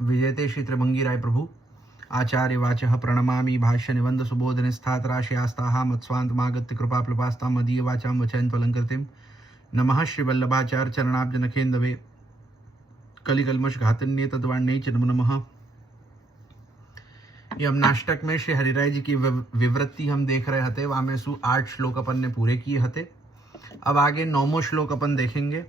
विजयते श्री त्रिभंगी राय प्रभु आचार्य वाचः प्रणमामि भाष्य निबंध सुबोध निष्ठातराशयास्ताः मत्स्वान्तमागत्य कृपा प्लपास्तां मदीय वाचां वचयन्त्वलङ्कृतिं नमः श्री वल्लभाचार्य चरणाब्ज नखेन्दवे कलिकल्मष घातन्ये तद्वाण्ये च नमो नमः। यमनाष्टक में श्री हरिराय जी की विवृत्ति हम देख रहे थे। वहाँ में 8 श्लोक अपन ने पूरे किए थे। अब आगे 9वां श्लोक अपन देखेंगे।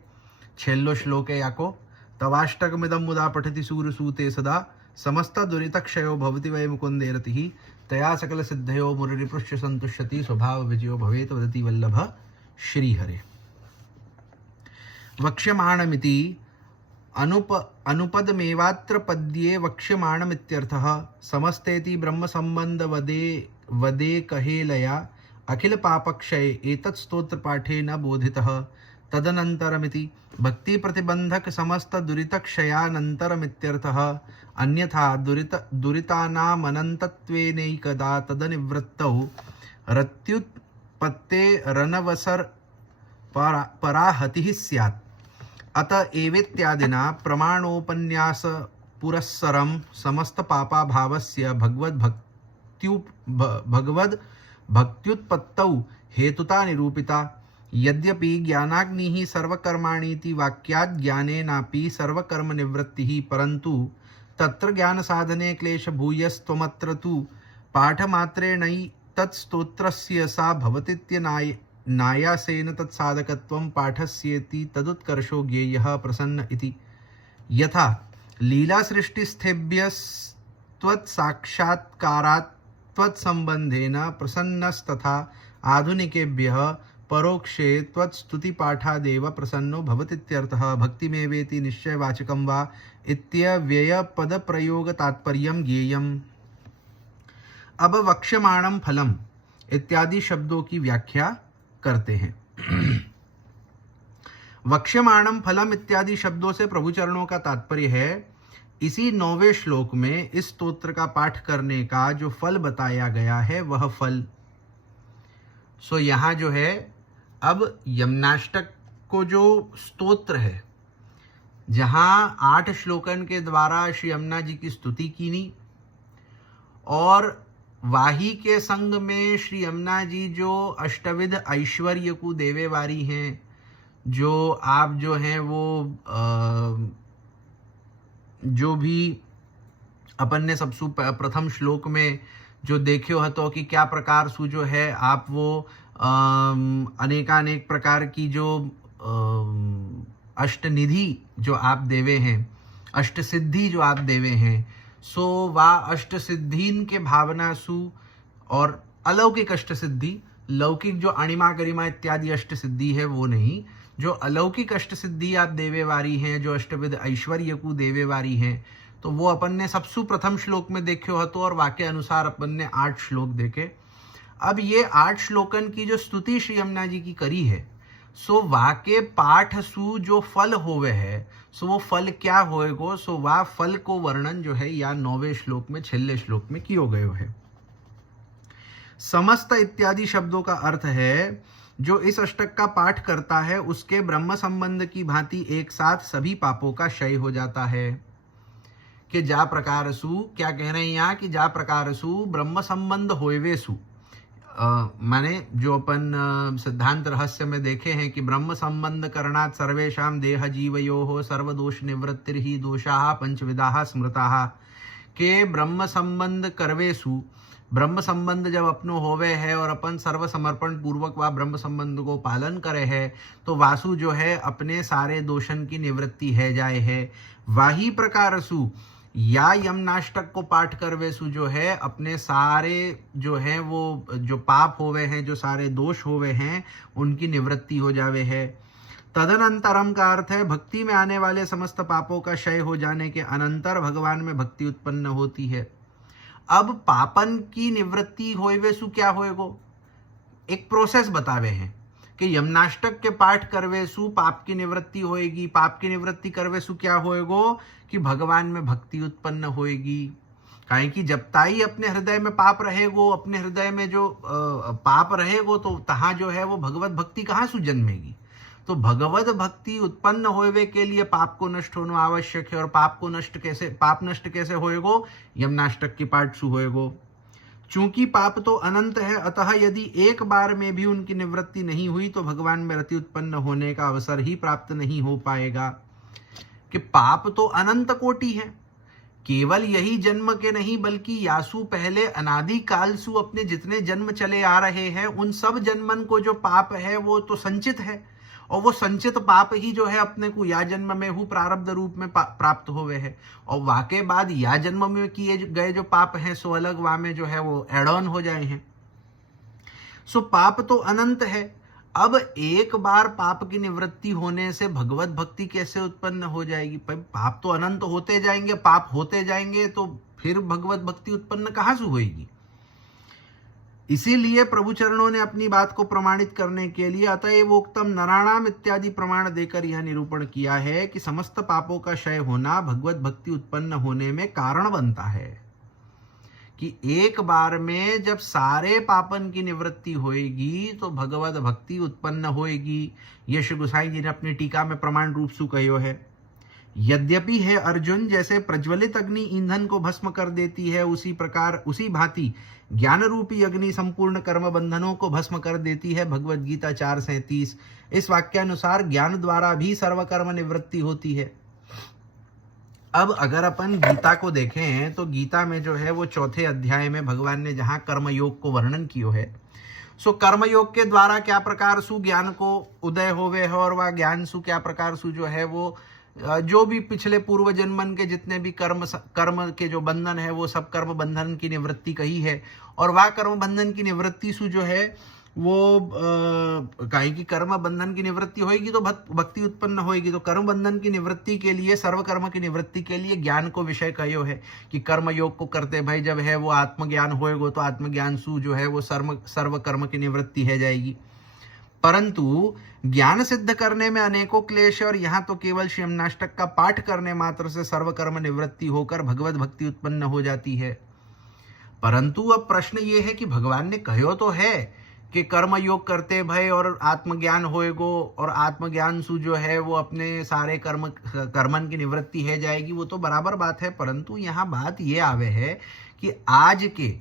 6 श्लोक है याको तवाष्टकमिदं मुदा पठति सूरसूते सदा समस्त दुरितक्षयो भवति वै मुकुंदे रतिः तया सकल सिद्धयो मुररिपृष्ठ संतुष्यति स्वभाव विजयो भवेत् वदति वल्लभ श्रीहरे। वक्ष्यमाणमिति अनुपदमेवात्र पद्ये वक्ष्यमाणमित्यर्थः समस्तेति ब्रह्म संबंध वदे कहेलया अखिल पापक्षय एतत् स्तोत्र पाठे न बोधितः तदनन्तरमिति भक्ति प्रतिबंधक समस्त दुरितक्षयानन्तरमित्यर्थः अन्यथा दुरितानामनन्तत्वेनैकदा तदनिवृत्तौ रत्युत्पत्ते रनवसर पराहतिः स्यात्। अत एवेत्यादिना प्रमाणोपन्यास पुरस्सरं समस्त पापाभावस्य भगवद्भक्त्युत्पत्तौ हेतुता निरूपिता। यद्यपि ज्ञानाग्निः सर्वकर्माणीति वाक्यात् ज्ञानेनापि सर्वकर्मनिवृत्तिः परन्तु तत्र ज्ञानसाधने क्लेशभूयस्त्वमत्र तु पाठमात्रेणैतत्स्तोत्रस्य सा भवतीत्यनायासेन तत्साधकत्वं पाठस्येति तदुत्कर्षो ज्ञेयः प्रसन्न इति। यथा लीलासृष्टिस्थेभ्यस्त्वत्साक्षात्कारात् त्वत्सम्बन्धेन प्रसन्नस्तथा आधुनिकेभ्यः परोक्षे त्वत्स्तुतिपाठादेव प्रसन्नो भवतीत्यर्थः। भक्तिमेवेति निश्चयवाचकं वा इत्यव्ययपदप्रयोगतात्पर्यं ज्ञेयम्। अब वक्ष्यमाणं फलम इत्यादि शब्दों की व्याख्या करते हैं। वक्ष्यमाणं फलम इत्यादि शब्दों से प्रभु चरणों का तात्पर्य है इसी 9वें श्लोक में इस स्तोत्र का पाठ करने का जो फल बताया गया है वह फल। सो यहाँ जो है अब यमनाष्टक को जो स्तोत्र है जहाँ 8 श्लोकन के द्वारा श्री यमुना जी की स्तुति कीनी और वाही के संग में श्री यमुना जी जो अष्टविध ऐश्वर्य को देवे वारी हैं, जो आप जो हैं वो जो भी अपन ने सबसे प्रथम श्लोक में जो देखे हो तो कि क्या प्रकार सु जो है आप वो अनेकानेक प्रकार की जो अष्टनिधि जो आप देवे हैं, अष्ट सिद्धि जो आप देवे हैं, सो वा अष्ट सिद्धीन के भावना सु और अलौकिक अष्ट सिद्धि, लौकिक जो अणिमा गरिमा इत्यादि अष्ट सिद्धि है वो नहीं, जो अलौकिक अष्ट सिद्धि आप देवे वारी हैं, जो अष्टविध ऐश्वर्य को देवे वारी हैं, तो वो अपन ने सबसे प्रथम श्लोक में देखे हो तो और वाक्य अनुसार अपन ने 8 श्लोक देखे। अब ये 8 श्लोकन की जो स्तुति श्री यमुना जी की करी है, सो वाके पाठ सु जो फल होवे है, सो वो फल क्या होएगो, सो वा फल को वर्णन जो है या 9वें श्लोक में 6 श्लोक में कियो गयो है। समस्त इत्यादि शब्दों का अर्थ है जो इस अष्टक का पाठ करता है उसके ब्रह्म संबंध की भांति एक साथ सभी पापों का क्षय हो जाता है। कि जा प्रकार सु क्या कह रहे हैं यहाँ कि जा प्रकार सु ब्रह्म संबंध होवे सु माने जो अपन सिद्धांत रहस्य में देखे हैं कि ब्रह्म संबंध करणात् सर्वेषां देह जीवयोः सर्वदोष निवृत्तिर्हि दोषाः पंचविधाः स्मृताः। के ब्रह्म संबंध करवेसु, ब्रह्म संबंध जब अपनो होवे है और अपन सर्व समर्पण पूर्वक वा ब्रह्म संबंध को पालन करे है तो वासु जो है अपने सारे दोषन की निवृत्ति है जाए है। वाही प्रकार सु या यमनाष्टक को पाठ करवेसु जो है अपने सारे जो है वो जो पाप होवे हैं, जो सारे दोष होवे हैं, उनकी निवृत्ति हो जावे है। तदनंतरम का अर्थ है भक्ति में आने वाले समस्त पापों का क्षय हो जाने के अनंतर भगवान में भक्ति उत्पन्न होती है। अब पापन की निवृत्ति होवेसु क्या होएगो, एक प्रोसेस बतावे हैं कि यमनाष्टक के पाठ करवेसु पाप की निवृत्ति होएगी, पाप की निवृत्ति करवेसु क्या होएगो कि भगवान में भक्ति उत्पन्न होएगी। काहे कि जब ताई अपने हृदय में पाप रहेगो, अपने हृदय में जो पाप रहेगो तो तहाँ जो है वो भगवत भक्ति कहाँ सु जन्मेगी। तो भगवत भक्ति उत्पन्न होवे के लिए पाप को नष्ट होना आवश्यक है। और पाप नष्ट कैसे होएगो? यमनाष्टक की पाठ सु होएगो। चूंकि पाप तो अनंत है, अतः यदि एक बार में भी उनकी निवृत्ति नहीं हुई तो भगवान में रति उत्पन्न होने का अवसर ही प्राप्त नहीं हो पाएगा। कि पाप तो अनंत कोटि है, केवल यही जन्म के नहीं बल्कि यासु पहले अनादि काल सु अपने जितने जन्म चले आ रहे हैं उन सब जन्मन को जो पाप है वो तो संचित है, और वो संचित पाप ही जो है अपने को या जन्म में हु प्रारब्ध रूप में प्राप्त हुए हैं, और वाके बाद या जन्म में किए गए जो पाप हैं सो अलग वा में जो है वो एड ऑन हो जाए हैं। सो पाप तो अनंत है। अब एक बार पाप की निवृत्ति होने से भगवत भक्ति कैसे उत्पन्न हो जाएगी? पाप तो अनंत होते जाएंगे, पाप होते जाएंगे, तो फिर भगवत भक्ति उत्पन्न कहां से होगी? इसीलिए प्रभु चरणों ने अपनी बात को प्रमाणित करने के लिए अतएव उक्तम नराणाम इत्यादि प्रमाण देकर यह निरूपण किया है कि समस्त पापों का क्षय होना भगवत भक्ति उत्पन्न होने में कारण बनता है। कि एक बार में जब सारे पापन की निवृत्ति होएगी तो भगवत भक्ति उत्पन्न होएगी। ये श्री गोसाई जी ने अपनी टीका में प्रमाण रूप से कहो है। यद्यपि है अर्जुन, जैसे प्रज्वलित अग्नि ईंधन को भस्म कर देती है उसी भांति ज्ञान रूपी अग्नि संपूर्ण कर्म बंधनों को भस्म कर देती है। भगवत गीता 4:37। इस वाक्यानुसार ज्ञान द्वारा भी सर्वकर्म निवृत्ति होती है। अब अगर अपन गीता को देखें तो गीता में जो है वो 4थे अध्याय में भगवान ने जहां कर्मयोग को वर्णन किया है, सो कर्मयोग के द्वारा क्या प्रकार सु ज्ञान को उदय होवे है, और वह ज्ञान सु क्या प्रकार सु जो है वो जो भी पिछले पूर्व जन्मन के जितने भी कर्म के जो बंधन है वो सब कर्म बंधन की निवृत्ति कही है। और वह कर्म बंधन की निवृत्ति सु जो है वो काहे की कर्म बंधन की निवृत्ति होगी तो भक्ति उत्पन्न होगी। तो कर्म बंधन की निवृत्ति के लिए, सर्वकर्म की निवृत्ति के लिए ज्ञान को विषय कहो है कि कर्म योग को करते भाई जब है वो आत्मज्ञान होएगो तो आत्मज्ञान सु जो है वो सर्वकर्म की निवृत्ति है जाएगी। परंतु ज्ञान सिद्ध करने में अनेकों क्लेश, और यहाँ तो केवल यमनाष्टक का पाठ करने मात्र से सर्वकर्म निवृत्ति होकर भगवत भक्ति उत्पन्न हो जाती है। परंतु अब प्रश्न ये है कि भगवान ने कहो तो है कि कर्म योग करते भय और आत्मज्ञान होएगो, और आत्मज्ञान सु जो है वो अपने सारे कर्मन की निवृत्ति है जाएगी, वो तो बराबर बात है। परंतु यहाँ बात ये आवे है कि आज के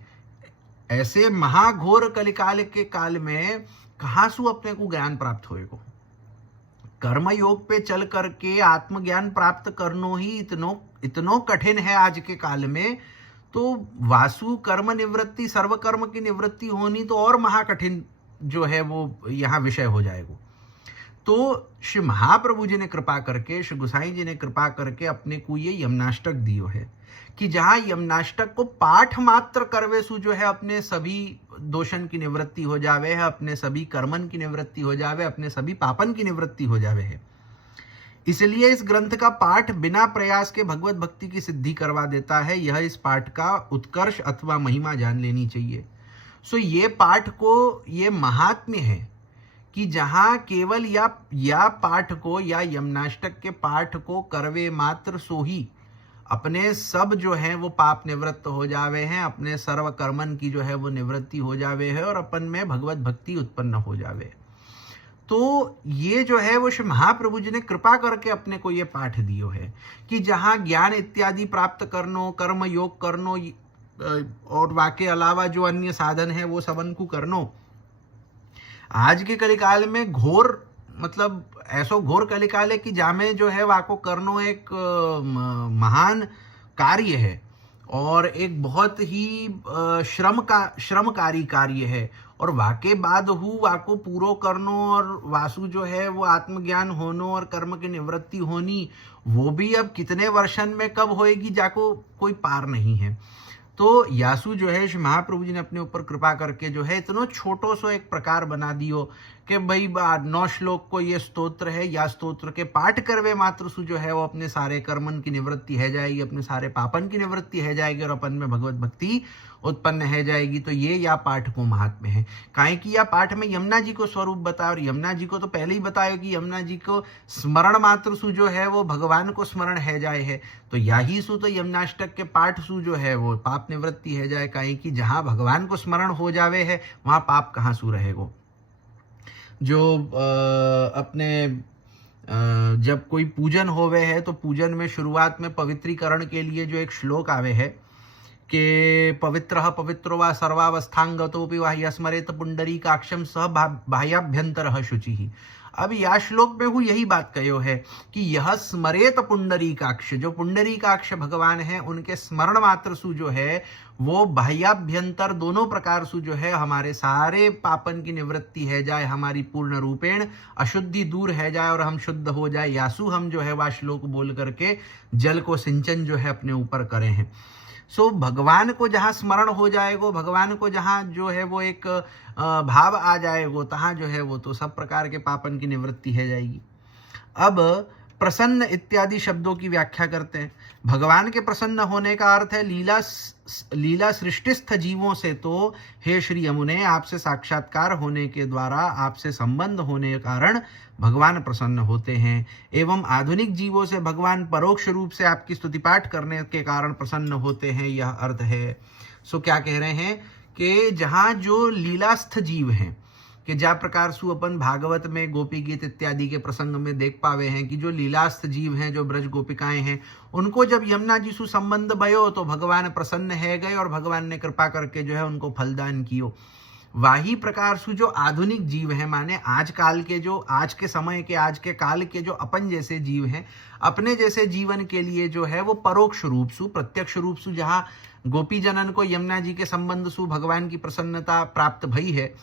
ऐसे महाघोर कलिकाल के काल में कहाँ सु अपने को ज्ञान प्राप्त होएगो? कर्म योग पे चल करके आत्मज्ञान प्राप्त करनो ही इतनो कठिन है आज के काल में, तो वासु कर्म निवृत्ति सर्वकर्म की निवृत्ति होनी तो और महाकठिन जो है वो यहाँ विषय हो जाएगा। तो श्री महाप्रभु जी ने कृपा करके, श्री गोसाई जी ने कृपा करके अपने को ये यमनाष्टक दियो है कि जहाँ यमनाष्टक को पाठ मात्र करवे सु जो है अपने सभी दोषन की निवृत्ति हो जावे है, अपने सभी कर्मन की निवृत्ति हो जावे, अपने सभी पापन की निवृत्ति हो जावे है। इसलिए इस ग्रंथ का पाठ बिना प्रयास के भगवत भक्ति की सिद्धि करवा देता है। यह इस पाठ का उत्कर्ष अथवा महिमा जान लेनी चाहिए। सो ये पाठ को ये महात्म्य है कि जहाँ केवल या पाठ को या यमनाष्टक के पाठ को करवे मात्र सो ही अपने सब जो है वो पाप निवृत्त हो जावे हैं, अपने सर्व कर्मन की जो है वो निवृत्ति हो जावे है, और अपन में भगवत भक्ति उत्पन्न हो जावे। तो ये जो है वो श्री महाप्रभु जी ने कृपा करके अपने को ये पाठ दियो है कि जहाँ ज्ञान इत्यादि प्राप्त करनो, कर्म योग करनो, और वाके अलावा जो अन्य साधन है वो सबन को करनो। आज के कलिकाल में घोर मतलब ऐसो घोर कलिकाल है कि जामे जो है वाको करनो एक महान कार्य है, और एक बहुत ही श्रमकारी कार्य है, और वाके बाद हु वाको पूरो करनो, और वासु जो है वो आत्मज्ञान होनो और कर्म की निवृत्ति होनी, वो भी अब कितने वर्षन में कब होएगी जाको कोई पार नहीं है। तो यासु जो है श्री महाप्रभु जी ने अपने ऊपर कृपा करके जो है इतना छोटो सो एक प्रकार बना दियो कि भाई 9 श्लोक को ये स्तोत्र है, या स्तोत्र के पाठ करवे मात्र सु जो है वो अपने सारे कर्मन की निवृत्ति है जाएगी, अपने सारे पापन की निवृत्ति है जाएगी, और अपन में भगवत भक्ति उत्पन्न है जाएगी। तो ये या पाठ को महात्म्य है। काहे कि या पाठ में यमुना जी को स्वरूप बताया, और यमुना जी को तो पहले ही बताया कि यमुना जी को स्मरण मात्र सु जो है वो भगवान को स्मरण है जाए है। तो यही सु तो यमुनाष्टक के पाठ सु जो है वो पाप निवृत्ति है जाए। काहे कि जहाँ भगवान को स्मरण हो जावे है वहाँ पाप कहाँ सु रहेगो। जो अपने जब कोई पूजन होवे है तो पूजन में शुरुआत में पवित्रीकरण के लिए जो एक श्लोक आवे है कि पवित्रः पवित्रो वा सर्वावस्थांगतोपि वा यस्मरेत पुंडरीकाक्षं सह बाह्याभ्यंतरः शुचिः। अब यह श्लोक में हूँ यही बात कहो है कि यह स्मरेत पुंडरीकाक्ष, जो पुंडरीकाक्ष भगवान है उनके स्मरण मात्र सु जो है वो बाह्याभ्यंतर दोनों प्रकार सु जो है हमारे सारे पापन की निवृत्ति है जाए, हमारी पूर्ण रूपेण अशुद्धि दूर है जाए और हम शुद्ध हो जाए, यासु हम जो है वह श्लोक बोल करके जल को सिंचन जो है अपने ऊपर करे हैं। सो भगवान को जहाँ स्मरण हो जाएगो, भगवान को जहाँ जो है वो एक भाव आ जाएगो, तहाँ जो है वो तो सब प्रकार के पापन की निवृत्ति है जाएगी। अब प्रसन्न इत्यादि शब्दों की व्याख्या करते हैं। भगवान के प्रसन्न होने का अर्थ है लीला सृष्टिस्थ जीवों से तो हे श्री यमुने आपसे साक्षात्कार होने के द्वारा, आपसे संबंध होने के कारण भगवान प्रसन्न होते हैं, एवं आधुनिक जीवों से भगवान परोक्ष रूप से आपकी स्तुति पाठ करने के कारण प्रसन्न होते हैं, यह अर्थ है। सो क्या कह रहे हैं कि जहाँ जो लीलास्थ जीव हैं, कि जा प्रकार सु अपन भागवत में गोपी गीत इत्यादि के प्रसंग में देख पावे हैं कि जो लीलास्थ जीव हैं, जो ब्रज गोपिकाएं हैं, उनको जब यमुना जी सु संबंध भयो तो भगवान प्रसन्न है गए और भगवान ने कृपा करके जो है उनको फलदान कियो। वाही प्रकार सु जो आधुनिक जीव हैं, माने आज काल के जो आज के समय के आज के काल के जो अपन जैसे जीव हैं, अपने जैसे जीवन के लिए जो है वो परोक्ष रूप सु, प्रत्यक्ष रूप सु जहाँ गोपी जनन को यमुना जी के संबंध सु भगवान की प्रसन्नता प्राप्त भई है,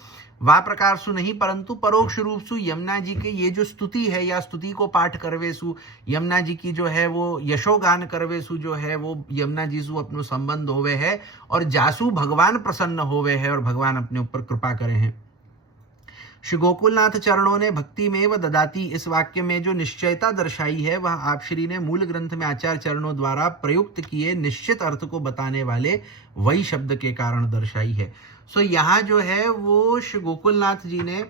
वा प्रकार सु नहीं, परंतु परोक्ष रूप सु यमुना जी के ये जो स्तुति है या स्तुति को पाठ करवे सु, यमुना जी की जो है वो यशोगान करवे सु जो है वो यमुना जी सु अपनो संबंध होवे है और जासु भगवान प्रसन्न होवे है और भगवान अपने ऊपर कृपा करे हैं। श्री गोकुलनाथ चरणों ने भक्ति में व ददाती इस वाक्य में जो निश्चयता दर्शाई है वह आप श्री ने मूल ग्रंथ में आचार्य चरणों द्वारा प्रयुक्त किए निश्चित अर्थ को बताने वाले वही शब्द के कारण दर्शाई है। सो यहाँ जो है वो श्री गोकुलनाथ जी ने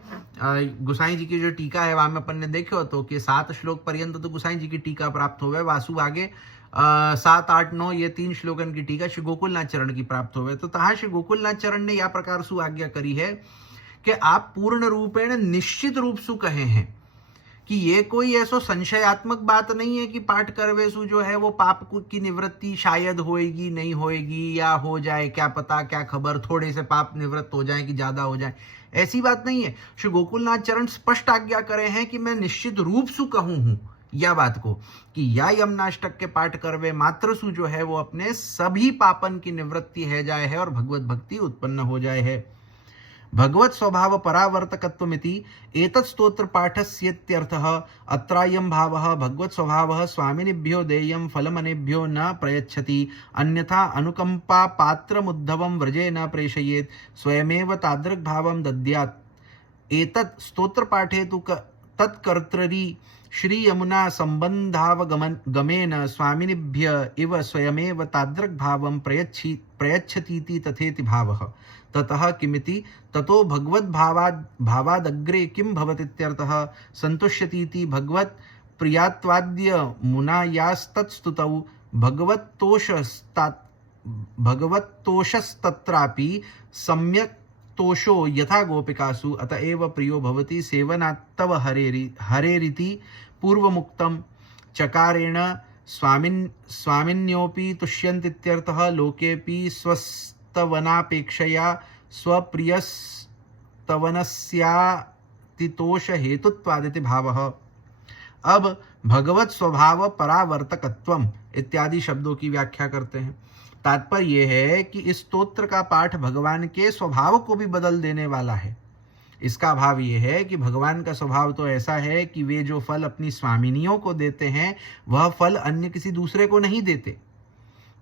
गुसाई जी की जो टीका है वहां में अपन ने देखो तो कि 7 श्लोक पर्यंत तो गुसाई जी की टीका प्राप्त हो गए, वासु आगे 7, 8, 9 ये 3 श्लोकन की टीका श्री गोकुलनाथ चरण की प्राप्त हो गए। तो तहाँ श्री गोकुलनाथ चरण ने यह प्रकार सु आज्ञा करी है कि आप पूर्ण रूपेण निश्चित रूप सु कहे हैं कि ये कोई ऐसो संशयात्मक बात नहीं है कि पाठ करवे सु जो है वो पाप की निवृत्ति शायद होएगी, नहीं होएगी, या हो जाए, क्या पता, क्या खबर, थोड़े से पाप निवृत्त हो जाए कि ज्यादा हो जाए, ऐसी बात नहीं है। श्री गोकुलनाथ चरण स्पष्ट आज्ञा करे हैं कि मैं निश्चित रूप सु कहूं हूं या बात को कि या यमुनाष्टक के पाठ करवे मात्र सु जो है वो अपने सभी पापन की निवृत्ति है जाए है और भगवत भक्ति उत्पन्न हो जाए है। भगवत स्वभाव परावर्तकत्वमिति एतत् स्तोत्र पाठस्येत्यर्थः। अत्रायं भावः भगवत स्वभावः स्वामिनिभ्यो देयं फलमनेभ्यो न प्रयच्छति, अन्यथा अनुकंपा पात्रमुद्धवं व्रजे न प्रेषयेत्, स्वयमेव तादृक् भावं दद्यात्। एतत् स्तोत्र पाठे तु तत्कर्तरि श्री यमुना संबंधावगमेन स्वामिनिभ्य इव स्वयमेव तादृक् भावं प्रयच्छतीति तथेति भावः। ततः किमिति ततो भगवत भावादग्रे किं भवतीत्यर्थः। संतुष्यतीति भगवत प्रियात्वाद्य मुनायास्तत्स्तुतौ भगवत्तोषस्तत्रापि सम्यक् तोषो यथा गोपिकासु, अतएव प्रियो भवति सेवनात्तव हरेरिति पूर्वमुक्तं चकारेण स्वामिन्योपि तुष्यन्तीत्यर्थः। लोकेऽपि स्वस्तवनापेक्षया स्वप्रियस्तवनस्यातितोष हेतुत्वादिति भावः। अब भगवत स्वभाव परावर्तकत्वम इत्यादि शब्दों की व्याख्या करते हैं। तात्पर्य यह है कि इस स्तोत्र का पाठ भगवान के स्वभाव को भी बदल देने वाला है। इसका भाव यह है कि भगवान का स्वभाव तो ऐसा है कि वे जो फल अपनी स्वामिनियों को देते हैं वह फल अन्य किसी दूसरे को नहीं देते।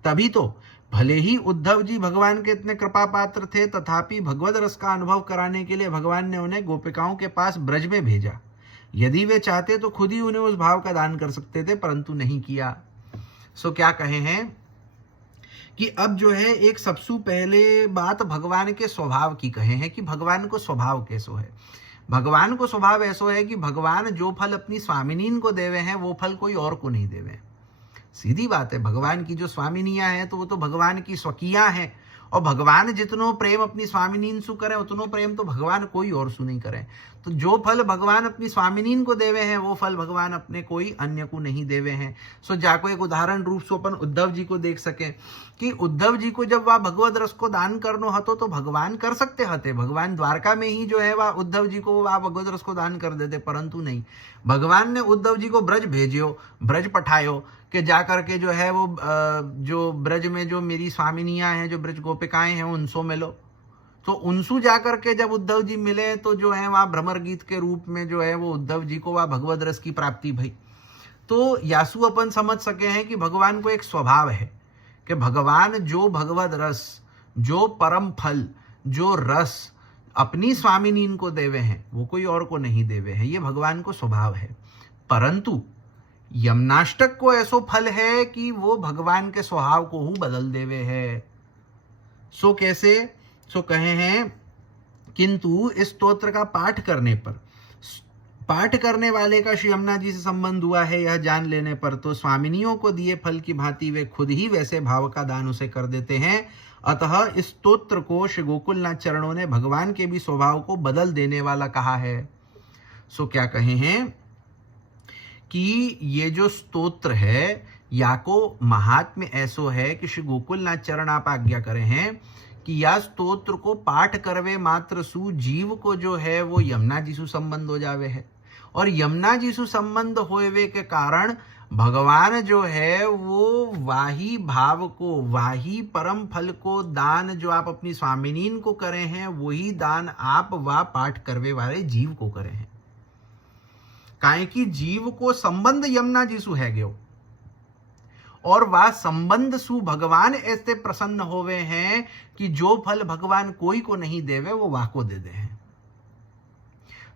तभी तो भले ही उद्धव जी भगवान के इतने कृपा पात्र थे, तथापि भगवद रस का अनुभव कराने के लिए भगवान ने उन्हें गोपिकाओं के पास ब्रज में भेजा। यदि वे चाहते तो खुद ही उन्हें उस भाव का दान कर सकते थे, परंतु नहीं किया। सो क्या कहे हैं कि अब जो है एक सबसे पहले बात भगवान के स्वभाव की कहे हैं कि भगवान को स्वभाव कैसो है। भगवान को स्वभाव ऐसो है कि भगवान जो फल अपनी स्वामिनीन को देवे हैं वो फल कोई और को नहीं देवे। सीधी बात है, भगवान की जो स्वामिनियां हैं तो वो तो भगवान की स्वकीयां हैं, और भगवान जितनो प्रेम अपनी स्वामिनीन सु करें उतनो प्रेम तो भगवान कोई और सु नहीं करें। तो जो फल भगवान अपनी स्वामिनीन को देवे हैं वो फल भगवान अपने कोई अन्य को नहीं देवे हैं। सो जाको एक उदाहरण रूप से अपन उद्धव जी को देख सके कि उद्धव जी को जब वह भगवत रस को दान करनो हतो तो भगवान कर सकते हते, भगवान द्वारका में ही जो है वह उद्धव जी को वह भगवत रस को दान कर देते, परंतु नहीं, भगवान ने उद्धव जी को ब्रज भेजियो, ब्रज पठायो कि जा करके जो है वो जो ब्रज में जो मेरी स्वामिनियां हैं, जो ब्रज गोपिकाएं हैं उनसो मिलो। तो उनसु जाकर के जब उद्धव जी मिले तो जो है वहाँ भ्रमर गीत के रूप में जो है वो उद्धव जी को वह भगवत रस की प्राप्ति भई। तो यासु अपन समझ सके हैं कि भगवान को एक स्वभाव है कि भगवान जो भगवत रस, जो परम फल, जो रस अपनी स्वामिनीन को देवे हैं वो कोई और को नहीं देवे हैं, ये भगवान को स्वभाव है। परंतु यमनाष्टक को ऐसो फल है कि वो भगवान के स्वभाव को ही बदल देवे है। सो कैसे? सो कहे हैं किंतु इस स्तोत्र का पाठ करने पर, पाठ करने वाले का श्री यमुना जी से संबंध हुआ है यह जान लेने पर तो स्वामिनियों को दिए फल की भांति वे खुद ही वैसे भाव का दान उसे कर देते हैं। अतः इस स्तोत्र को श्री गोकुलनाथ चरणों ने भगवान के भी स्वभाव को बदल देने वाला कहा है। सो क्या कहे हैं कि ये जो स्तोत्र है या को महात्म्य ऐसो है कि श्री गोकुलनाथ चरण आप आज्ञा करे हैं कि या स्तोत्र को पाठ करवे मात्र सु जीव को जो है वो यमुना जी सु संबंध हो जावे है, और यमुना जी सु संबंध होवे के कारण भगवान जो है वो वाही भाव को, वाही परम फल को दान जो आप अपनी स्वामिनीन को करे हैं वही दान आप वा पाठ करवे वाले जीव को करे हैं। काहे कि जीव को संबंध यमुना जी सु है गयो और वह संबंध सु भगवान ऐसे प्रसन्न होवे हैं कि जो फल भगवान कोई को नहीं देवे वो वाह को दे दे हैं।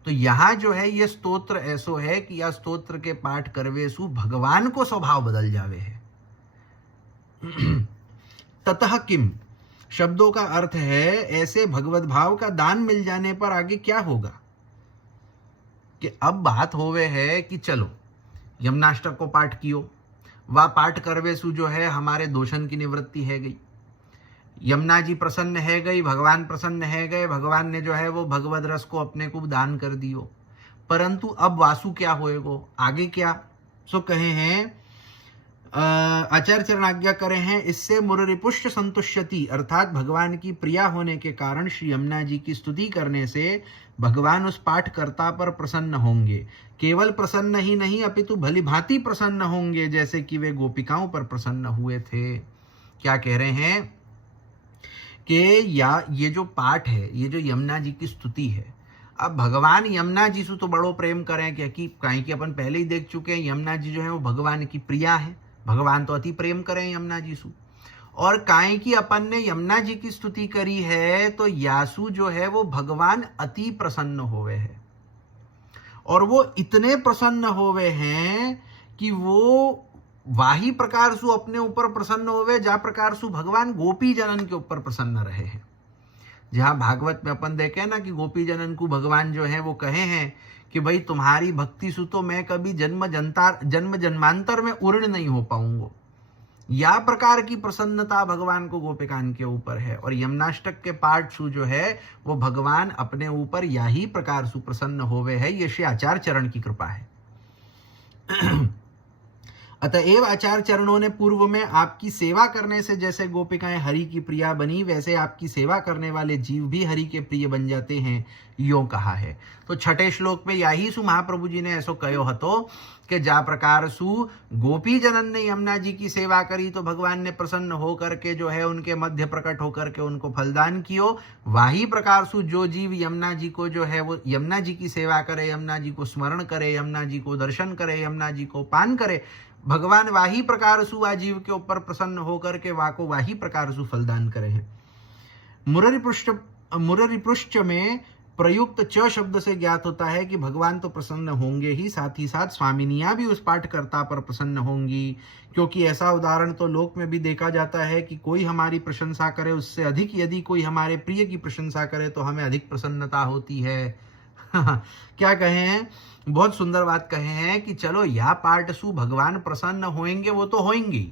तो यहां जो है ये स्तोत्र ऐसो है कि यह स्तोत्र के पाठ करवे सु भगवान को स्वभाव बदल जावे है। ततः किम शब्दों का अर्थ है ऐसे भगवत भाव का दान मिल जाने पर आगे क्या होगा कि अब बात होवे है कि चलो यमुनाष्टक को पाठ कियो, वह पाठ करवे सु जो है हमारे दोषन की निवृत्ति है गई, यमुना जी प्रसन्न है गई, भगवान प्रसन्न है गए, भगवान ने जो है वो भगवत रस को अपने को दान कर दियो। परंतु अब वासु क्या होएगो, आगे क्या? सो कहे हैं आचार्य चरण आज्ञा करे हैं इससे मुररिपुष्ट संतुष्यति, अर्थात भगवान की प्रिया होने के कारण श्री यमुना जी की स्तुति करने से भगवान उस पाठकर्ता पर प्रसन्न होंगे। केवल प्रसन्न ही नहीं अपितु भली भांति प्रसन्न होंगे जैसे कि वे गोपिकाओं पर प्रसन्न हुए थे। क्या कह रहे हैं कि या ये जो पाठ है, ये जो यमुना जी की स्तुति है, अब भगवान यमुना जी से तो बड़ो प्रेम करें कि कहीं कि अपन पहले ही देख चुके हैं यमुना जी जो है वो भगवान की प्रिया है, भगवान तो अति प्रेम करें यमुना जी सु। और काहे की अपन ने यमुना जी की स्तुति करी है तो यासु जो है वो भगवान अति प्रसन्न होवे है, और वो इतने प्रसन्न होवे हैं कि वो वाही प्रकार सु अपने ऊपर प्रसन्न होवे जा प्रकार सु भगवान गोपी जनन के ऊपर प्रसन्न रहे हैं। जहां भागवत में अपन देखे ना कि गोपी जनन को भगवान जो है वो कहे हैं कि भाई तुम्हारी भक्ति सु तो मैं कभी जन्म जन्मांतर में उर्ण नहीं हो पाऊंगा, या प्रकार की प्रसन्नता भगवान को गोपिकान के ऊपर है। और यमुनाष्टक के पाठ सु जो है वो भगवान अपने ऊपर या ही प्रकार सु प्रसन्न होवे है, ये श्री आचार्य चरण की कृपा है। अतएव आचार्य चरणों ने पूर्व में आपकी सेवा करने से जैसे गोपिकाएं हरि की प्रिया बनी वैसे आपकी सेवा करने वाले जीव भी हरि के प्रिय बन जाते हैं, यो कहा है। तो छठे श्लोक में यही सु महाप्रभु जी ने ऐसो कहो हतो कि जा प्रकार सु गोपी जनन ने यमुना जी की सेवा करी तो भगवान ने प्रसन्न होकर के जो है उनके मध्य प्रकट होकर के उनको फलदान कियो, वाही प्रकार सु जो जीव यमुना जी को जो है वो यमुना जी की सेवा करे, यमुना जी को स्मरण करे, यमुना जी को दर्शन करे, यमुना जी को पान करे, भगवान वाही प्रकार सु आ जीव के ऊपर प्रसन्न होकर के वाको वाही प्रकार सु फलदान करे हैं। मुररिपृष्ठ में प्रयुक्त च शब्द से ज्ञात होता है कि भगवान तो प्रसन्न होंगे ही साथ स्वामिनियां भी उस पाठकर्ता पर प्रसन्न होंगी, क्योंकि ऐसा उदाहरण तो लोक में भी देखा जाता है कि कोई हमारी प्रशंसा करे उससे अधिक यदि कोई हमारे प्रिय की प्रशंसा करे तो हमें अधिक प्रसन्नता होती है। क्या कहे हैं, बहुत सुंदर बात कहे हैं कि चलो या पाठ सु भगवान प्रसन्न होंगे वो तो होंगे,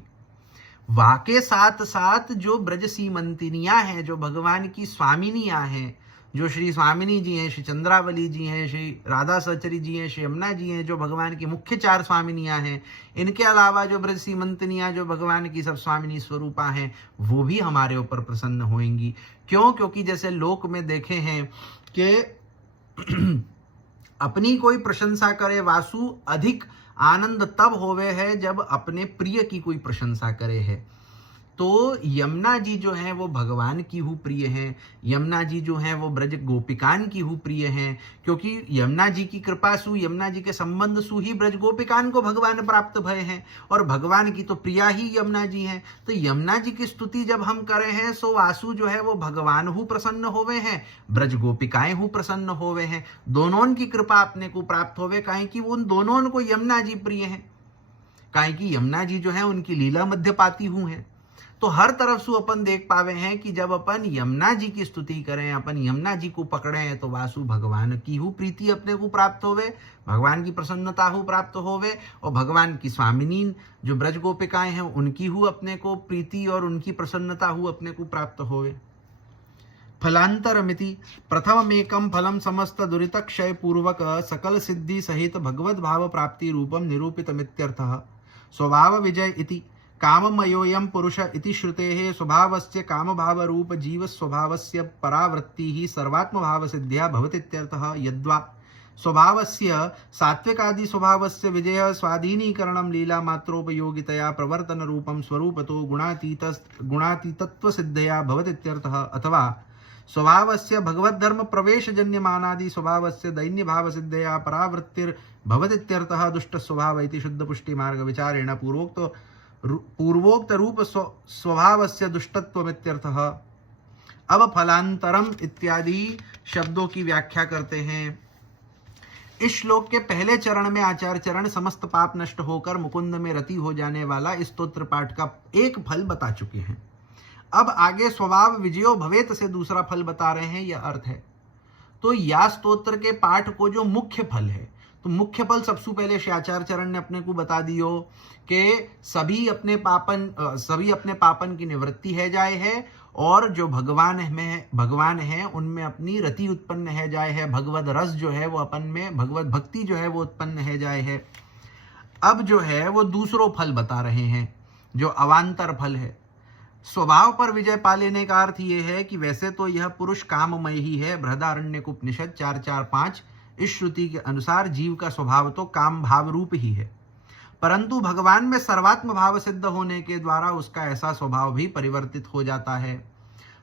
वाके साथ साथ जो ब्रज सीमंतिनियां हैं, जो भगवान की स्वामिनियां हैं, जो श्री स्वामिनी जी हैं, श्री चंद्रावली जी हैं, श्री राधा सहचरी जी हैं, श्री यमुना जी हैं, जो भगवान की मुख्य 4 स्वामिनियां हैं, इनके अलावा जो ब्रज सीमंतनियां जो भगवान की सब स्वामिनी स्वरूपा हैं, वो भी हमारे ऊपर प्रसन्न होंगी। क्यों? क्योंकि जैसे लोक में देखे हैं कि अपनी कोई प्रशंसा करे वासु, अधिक आनंद तब होवे है जब अपने प्रिय की कोई प्रशंसा करे है। तो यमुना जी जो हैं वो भगवान की हु प्रिय हैं, यमुना जी जो हैं वो ब्रज गोपिकान की हु प्रिय हैं, क्योंकि यमुना जी की कृपा सु, यमुना जी के संबंध सु ही ब्रज गोपिकान को भगवान प्राप्त भय हैं, और भगवान की तो प्रिया ही यमुना जी हैं। तो यमुना जी की स्तुति जब हम करे हैं सो वासु जो है वो भगवान हु प्रसन्न होवे हैं, ब्रज गोपिकाएं हु प्रसन्न होवे हैं, दोनों की कृपा अपने को प्राप्त होवे, काहे कि उन दोनों को यमुना जी प्रिय हैं, काहे कि यमुना जी जो है उनकी लीला मध्यपाती हूँ हैं। तो हर तरफ से अपन देख पावे हैं कि जब अपन यमुना जी की स्तुति करें, अपन यमुना जी को पकड़ें, तो वासु भगवान की हु प्रीति अपने को प्राप्त होवे, भगवान की प्रसन्नता हु प्राप्त होवे, और भगवान की स्वामिनी जो ब्रज गोपिकाएं हैं उनकी हु अपने को प्रीति और उनकी प्रसन्नता हु अपने को प्राप्त होवे। फलांतरमिति प्रथममेकं फलं समस्त दुरित क्षय पूर्वक सकल सिद्धि सहित भगवद भाव प्राप्ति रूपम निरूपितमित्यर्थः। स्वभाव विजय इति काममयोऽयं पुरुष इति श्रुतेः स्वभावस्य कामभाव रूप जीव स्वभावस्य परावृत्तिः सर्वात्मभाव सिद्ध्या भवतीत्यर्थः। यद्वा स्वभावस्य सात्विकादि स्वभावस्य विजय स्वाधीनीकरणं लीला मात्रोपयोगितया प्रवर्तन रूपं स्वरूपतो गुणातीतत्व सिद्धया भवतीत्यर्थः। अथवा स्वभावस्य भगवद्धर्म प्रवेशजन्यमानादि स्वभावस्य दैन्य भाव सिद्धया परावृत्तिर्भवतीत्यर्थः। दुष्ट स्वभाव इति शुद्ध पुष्टि मार्ग विचारेण पूर्वोक्त रूप स्वभावस्य दुष्टत्वमित्यर्थः। अब फलांतरम इत्यादि शब्दों की व्याख्या करते हैं। इस श्लोक के पहले चरण में आचार्य चरण समस्त पाप नष्ट होकर मुकुंद में रति हो जाने वाला इस स्तोत्र पाठ का एक फल बता चुके हैं। अब आगे स्वभाव विजयो भवेत से दूसरा फल बता रहे हैं, यह अर्थ है। तो या स्तोत्र के पाठ को जो मुख्य फल है, तो मुख्य फल सबसे पहले श्री आचार्य चरण ने अपने को बता दियो कि सभी अपने पापन की निवृत्ति है जाए है, और जो भगवान है उनमें अपनी रति उत्पन्न है जाए है, भगवद रस जो है वो अपन में, भगवत भक्ति जो है वो उत्पन्न है जाए है। अब जो है वो दूसरो फल बता रहे हैं जो अवांतर फल है। स्वभाव पर विजय पा लेने का अर्थ ये है कि वैसे तो यह पुरुष काममय ही है, बृहदारण्यक उपनिषद 4:4-5 इस श्रुति के अनुसार जीव का स्वभाव तो काम भाव रूप ही है, परंतु भगवान में सर्वात्म भाव सिद्ध होने के द्वारा उसका ऐसा स्वभाव भी परिवर्तित हो जाता है।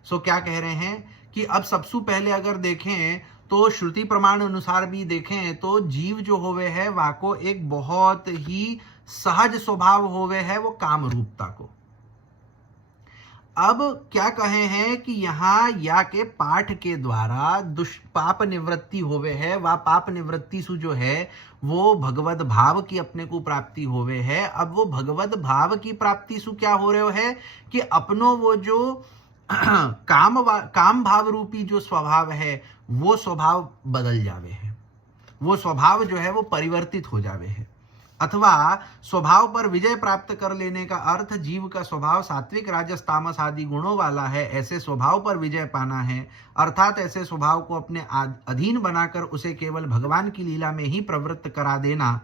सो क्या कह रहे हैं कि अब सबसे पहले अगर देखें तो श्रुति प्रमाण अनुसार भी देखें तो जीव जो होवे है वाको एक बहुत ही सहज स्वभाव होवे है वो काम रूपता को। अब क्या कहे हैं कि यहाँ या के पाठ के द्वारा पाप निवृत्ति होवे है, वह पाप निवृत्ति सु जो है वो भगवत भाव की अपने को प्राप्ति होवे है। अब वो भगवत भाव की प्राप्ति सु क्या हो रहे है कि अपनो वो जो काम भाव रूपी जो स्वभाव है वो स्वभाव बदल जावे है, वो स्वभाव जो है वो परिवर्तित हो जावे है। अथवा स्वभाव पर विजय प्राप्त कर लेने का अर्थ जीव का स्वभाव सात्विक राजस तामस आदि गुणों वाला है, ऐसे स्वभाव पर विजय पाना है, अर्थात ऐसे स्वभाव को अपने अधीन बनाकर उसे केवल भगवान की लीला में ही प्रवृत्त करा देना,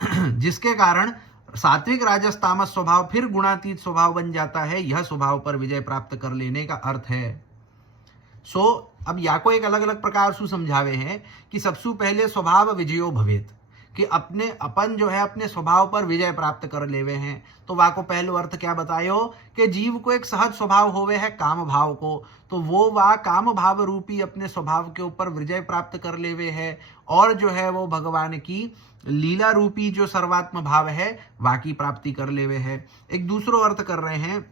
जिसके कारण सात्विक राजस तामस स्वभाव फिर गुणातीत स्वभाव बन जाता है। यह स्वभाव पर विजय प्राप्त कर लेने का अर्थ है। अब या को एक अलग अलग प्रकार से समझावे हैं कि सबसे पहले स्वभाव विजयो भवेत, कि अपन जो है अपने स्वभाव पर विजय प्राप्त कर लेवे हैं। तो वा को पहलो अर्थ क्या बतायो कि जीव को एक सहज स्वभाव होवे है काम भाव को, तो वो वा काम भाव रूपी अपने स्वभाव के ऊपर विजय प्राप्त कर लेवे है, और जो है वो भगवान की लीला रूपी जो सर्वात्म भाव है वा की प्राप्ति कर लेवे है। एक दूसरो अर्थ कर रहे हैं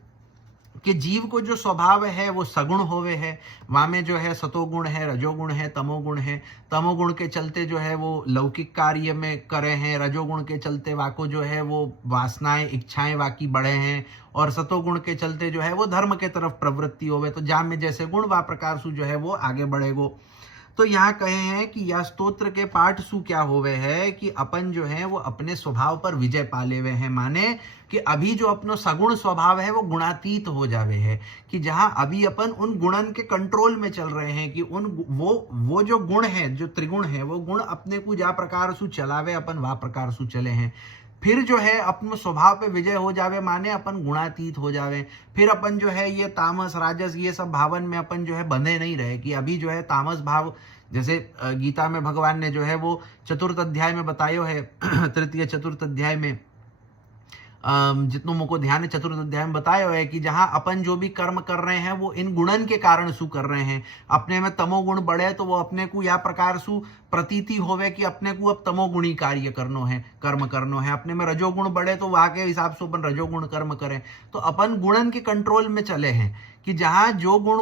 कि जीव को जो स्वभाव है वो सगुण होवे है, वहाँ में जो है सतोगुण है, रजोगुण है, तमोगुण है। तमोगुण के चलते जो है वो लौकिक कार्य में करे हैं, रजोगुण के चलते वाको जो है वो वासनाएं इच्छाएं वाकी बढ़े हैं, और सतोगुण के चलते जो है वो धर्म के तरफ प्रवृत्ति होवे, तो जाम में जैसे गुण वा प्रकार से जो है वो आगे बढ़ेगो। तो यहाँ कहे हैं कि यह स्तोत्र के पाठ सु क्या होवे है कि अपन जो है वो अपने स्वभाव पर विजय पा लेवे हैं, माने कि अभी जो अपनो सगुण स्वभाव है वो गुणातीत हो जावे है, कि जहां अभी अपन उन गुणन के कंट्रोल में चल रहे हैं, कि उन वो जो गुण है, जो त्रिगुण है, वो गुण अपने को जा प्रकार सु चलावे अपन वा प्रकार सु चले हैं। फिर जो है अपने स्वभाव पे विजय हो जावे, माने अपन गुणातीत हो जावे। फिर अपन जो है ये तामस राजस ये सब भावन में अपन जो है बंधे नहीं रहे, कि अभी जो है तामस भाव, जैसे गीता में भगवान ने जो है वो चतुर्थ अध्याय में बतायो है तृतीय चतुर्थ अध्याय में जितनों मुझको ध्यान है, चतुर्थ अध्याय में बताया है कि जहां अपन जो भी कर्म कर रहे हैं वो इन गुणन के कारण सु कर रहे हैं। अपने में तमोगुण बढ़े तो वो अपने को या प्रकार सु प्रतीति होवे कि अपने को अब तमोगुणी कार्य करनो है, कर्म करनो है। अपने में रजोगुण बढ़े तो वहां के हिसाब से अपन रजोगुण कर्म करें। तो अपन गुणन के कंट्रोल में चले हैं, कि जहां जो गुण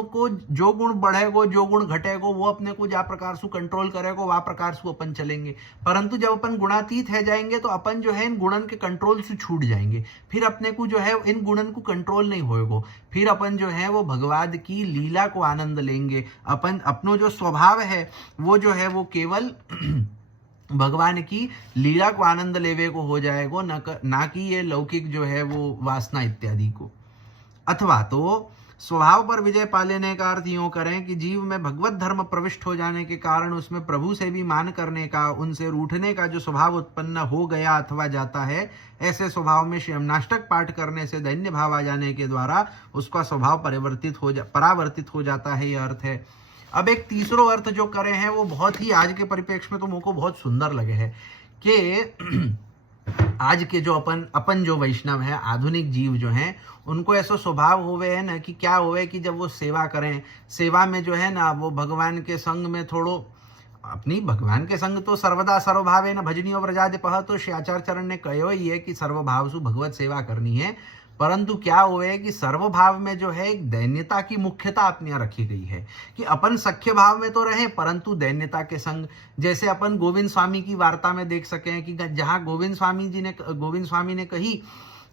बढ़ेगो, जो गुण घटेगो, वो अपने को जा प्रकार से कंट्रोल करेगो, वह प्रकार से अपन चलेंगे। परंतु जब अपन गुणातीत है जाएंगे तो अपन जो है इन गुणन के कंट्रोल से छूट जाएंगे, फिर अपने को जो है इन गुणन को कंट्रोल नहीं होएगो। फिर अपन जो है वो भगवान की लीला को आनंद लेंगे। अपन अपनो जो स्वभाव है वो जो है वो केवल भगवान की लीला को आनंद लेवे को हो जाएगो, ना कि ये लौकिक जो है वो वासना इत्यादि को। अथवा तो स्वभाव पर विजय पा लेने का अर्थ यूं करें कि जीव में भगवत धर्म प्रविष्ट हो जाने के कारण उसमें प्रभु से भी मान करने का, उनसे रूठने का जो स्वभाव उत्पन्न हो गया अथवा जाता है, ऐसे स्वभाव में यमनाष्टक पाठ करने से दैन्य भाव आ जाने के द्वारा उसका स्वभाव परावर्तित हो जाता है, यह अर्थ है। अब एक तीसरो अर्थ जो करे हैं वो बहुत ही आज के परिप्रेक्ष्य में तो मुझको बहुत सुंदर लगे है, कि आज के जो अपन जो वैष्णव है, आधुनिक जीव जो हैं, उनको ऐसा स्वभाव होवे है ना कि क्या होवे कि जब वो सेवा करें, सेवा में जो है ना वो भगवान के संग में थोड़ो अपनी, भगवान के संग तो सर्वदा सर्वभावे न भजनी और व्रजादिपह, तो श्री आचार्य चरण ने कहो ही है कि सर्वभाव सु भगवत सेवा करनी है। परंतु क्या हुए कि सर्वभाव में जो है एक दैन्यता की मुख्यता अपनी यहाँ रखी गई है, कि अपन सख्य भाव में तो रहे परंतु दैन्यता के संग। जैसे अपन गोविंद स्वामी की वार्ता में देख सके हैं कि जहाँ गोविंद स्वामी ने कही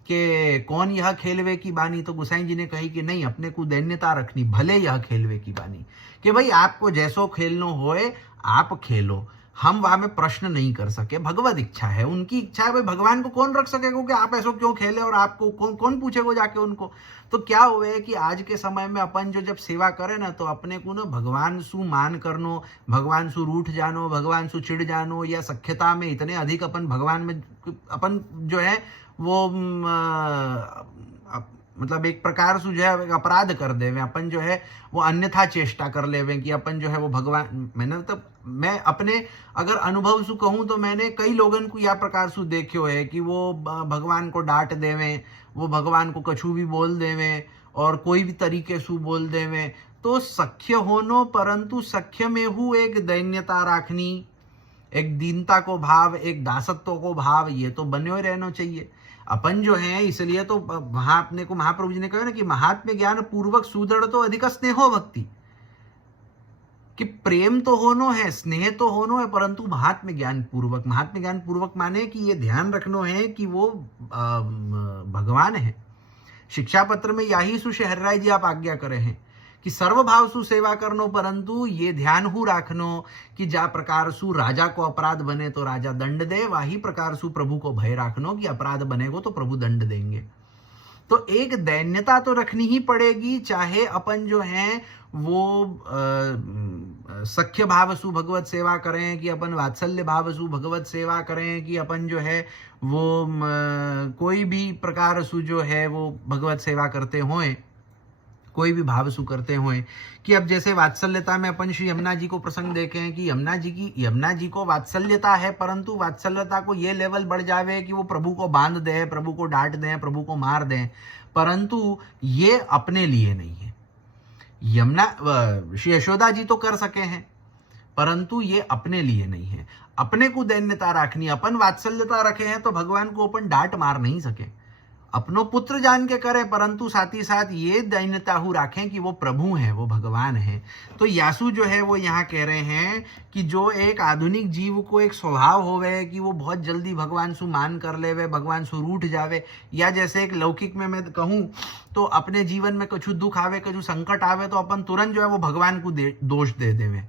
कि कौन यह खेलवे की बानी, तो गोसाई जी ने कही कि नहीं, अपने को दैन्यता रखनी, भले यह खेलवे की बानी, कि भाई आपको जैसो खेलनो होए आप खेलो, हम वहां में प्रश्न नहीं कर सके। भगवत इच्छा है, उनकी इच्छा है, भाई भगवान को कौन रख सकेगा कि आप ऐसो क्यों खेले, और आपको कौन पूछेगा जाके उनको। तो क्या हुए कि आज के समय में अपन जो जब सेवा करे ना, तो अपने को ना भगवान सु मान करनो, भगवान सु रूठ जानो, भगवान सु चिढ़ जानो, या सख्यता में इतने अधिक अपन भगवान में अपन जो है वो मतलब एक प्रकार से जो है अपराध कर देवे, अपन जो है वो अन्यथा चेष्टा कर लेवे कि अपन जो है वो भगवान, मैंने मतलब मैं अपने अगर अनुभव से कहूँ तो मैंने कई लोगन को यह प्रकार से देखो है कि वो भगवान को डांट देवे, वो भगवान को कछु भी बोल देवे और कोई भी तरीके से बोल देवे। तो सख्य होनो, परंतु सख्य में हूँ एक दैन्यता राखनी, एक दीनता को भाव, एक दासत्व को भाव, ये तो बने हुए रहना चाहिए अपन जो है। इसलिए तो वहां अपने को महाप्रभु जी ने कहा ना कि महात्म्य ज्ञान पूर्वक सुदृढ़ तो अधिक स्नेहो भक्ति, कि प्रेम तो होनो है, स्नेह तो होनो है, परंतु महात्म्य ज्ञान पूर्वक माने कि ये ध्यान रखनो है कि वो भगवान है। शिक्षा पत्र में यही सुशहर राय जी आप आज्ञा करे हैं कि सर्वभाव सु सेवा करनो, परंतु ये ध्यान हु राखनो कि जा प्रकार सु राजा को अपराध बने तो राजा दंड दे, वही प्रकार सु प्रभु को भय राखनो कि अपराध बनेगो तो प्रभु दंड देंगे। तो एक दैन्यता तो रखनी ही पड़ेगी, चाहे अपन जो है वो सख्य भाव सु भगवत सेवा करें, कि अपन वात्सल्य भाव सु भगवत सेवा करें, कि अपन जो है वो कोई भी प्रकार सु जो है वो भगवत सेवा करते हों, कोई भी भाव सु करते हुए। कि अब जैसे वात्सल्यता में अपन श्री यमुना जी को प्रसंग देखें कि यमुना जी को वात्सल्यता है, परंतु वात्सल्यता को ये लेवल बढ़ जावे कि वो प्रभु को बांध दे, प्रभु को डांट दें, प्रभु को मार दें, परंतु ये अपने लिए नहीं है। श्री यशोदा जी तो कर सके हैं, परंतु ये अपने लिए नहीं है। अपने को दैन्यता रखनी, अपन वात्सल्यता रखे हैं तो भगवान को अपन डांट मार नहीं सके, अपनो पुत्र जान के करें, परंतु साथ ही साथ ये दैन्यता हु राखें कि वो प्रभु हैं, वो भगवान हैं। तो यासु जो है वो यहाँ कह रहे हैं कि जो एक आधुनिक जीव को एक स्वभाव होवे कि वो बहुत जल्दी भगवान सु मान कर लेवे, भगवान सु रूठ जावे, या जैसे एक लौकिक में मैं कहूँ तो अपने जीवन में कछु दुख आवे, कछु संकट आवे तो अपन तुरंत जो है वो भगवान को दोष दे देवे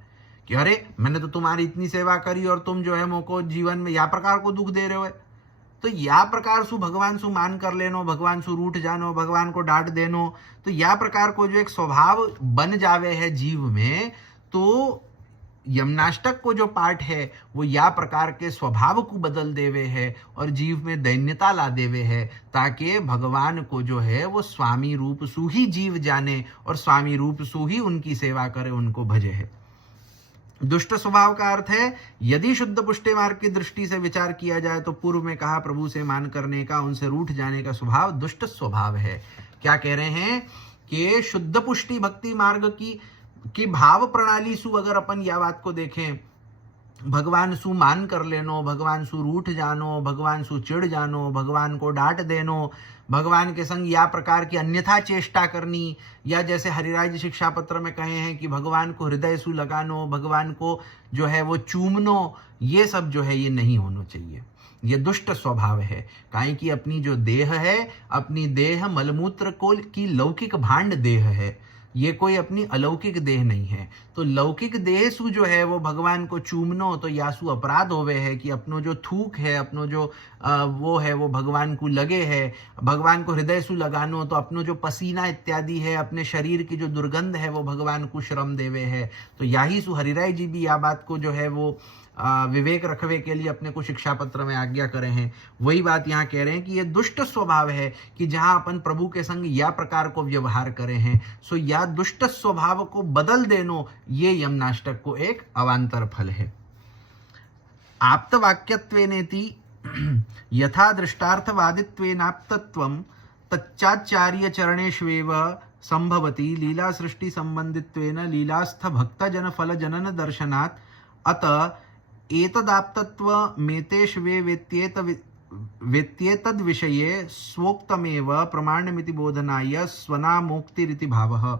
कि अरे मैंने तो तुम्हारी इतनी सेवा करी और तुम जो है मोको जीवन में या प्रकार को दुख दे रहे हो। तो या प्रकार सु भगवान सु मान कर लेनो, भगवान सु रूठ जानो, भगवान को डांट देनो, तो या प्रकार को जो एक स्वभाव बन जावे है जीव में, तो यमनाष्टक को जो पाठ है वो या प्रकार के स्वभाव को बदल देवे है और जीव में दैन्यता ला देवे है, ताकि भगवान को जो है वो स्वामी रूप सु ही जीव जाने और स्वामी रूप सु ही उनकी सेवा करे, उनको भजे है। दुष्ट स्वभाव का अर्थ है, यदि शुद्ध पुष्टि मार्ग की दृष्टि से विचार किया जाए तो पूर्व में कहा प्रभु से मान करने का, उनसे रूठ जाने का स्वभाव दुष्ट स्वभाव है। क्या कह रहे हैं कि शुद्ध पुष्टि भक्ति मार्ग की भाव प्रणाली सु अगर अपन यह बात को देखें, भगवान सु मान कर लेनो, भगवान सु रूठ जानो, भगवान सु चिढ़ जानो, भगवान को डांट देनो, भगवान के संग या प्रकार की अन्यथा चेष्टा करनी, या जैसे हरिराय जी शिक्षा पत्र में कहे हैं कि भगवान को हृदय सु लगानो, भगवान को जो है वो चूमनो, ये सब जो है ये नहीं होना चाहिए। ये दुष्ट स्वभाव है। काहे कि अपनी जो देह है, अपनी देह मलमूत्र को की लौकिक भांड देह है, ये कोई अपनी अलौकिक देह नहीं है। तो लौकिक देह सु जो है वो भगवान को चूमनो तो यासु अपराध होवे है कि अपनो जो थूक है, अपनो जो वो है वो भगवान को लगे है। भगवान को हृदय सु लगानो तो अपनो जो पसीना इत्यादि है, अपने शरीर की जो दुर्गंध है वो भगवान को श्रम देवे है। तो याही सु हरिराय जी भी यह बात को जो है वो विवेक रखवे के लिए अपने को शिक्षा पत्र में आज्ञा करे हैं। वही बात यहाँ कह रहे हैं कि ये दुष्ट स्वभाव है कि जहां अपन प्रभु के संग या प्रकार को व्यवहार करे हैं, सो या दुष्ट स्वभाव को बदल देनो, ये यमनाष्टक को एक अवांतर फल है। आप्तवाक्यत्वेनेति यथा दृष्टार्थवादित्वेनाप्तत्वं तच्चाचार्य चरणेष्वेव संभवति लीला सृष्टि संबंधित्वेन लीलास्थ भक्तजन फल जनन दर्शनात् अत एतदाप्तत्व मेतेष्वे वेत्येतद् विषये स्वोक्तमेव प्रमाणमिति बोधनाय स्वनामोक्तिरिति भावः।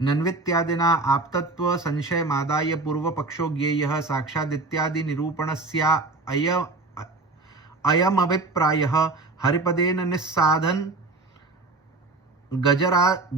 नन्वित्यादिना आप्तत्व संशय मादाय पूर्व पक्षो ज्ञेयः साक्षादित्यादि निरूपणस्या अयमभिप्रायः हरिपदेन निस्साधन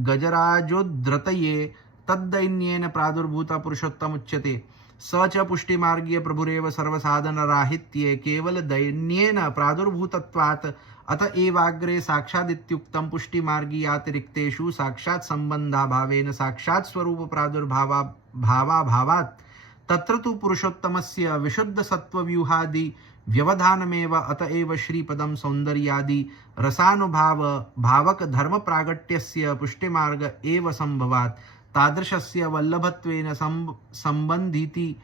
गजराजोद्धृतये तद्दैन्येन प्रादुर्भूता पुरुषोत्तम उच्यते। स च पुष्टिमार्गीय प्रभुरेव सर्वसाधन राहित्ये केवल दैन्येन प्रादुर्भूतत्वात् अत एवाग्रे साक्षादित्युक्तं पुष्टिमार्गीयातिरिक्तेषु साक्षात् संबंधाभावेन साक्षात् स्वरूप प्रादुर्भावाभावात् तत्र तु पुरुषोत्तमस्य विशुद्ध सत्वव्यूहादि व्यवधानमेव अत एव श्रीपदं सौन्दर्यादि रसानुभाव भावक धर्म प्रागट्यस्य पुष्टिमार्ग एव संभवात्। तादृशस्य वल्लभत्वेन संबंधिति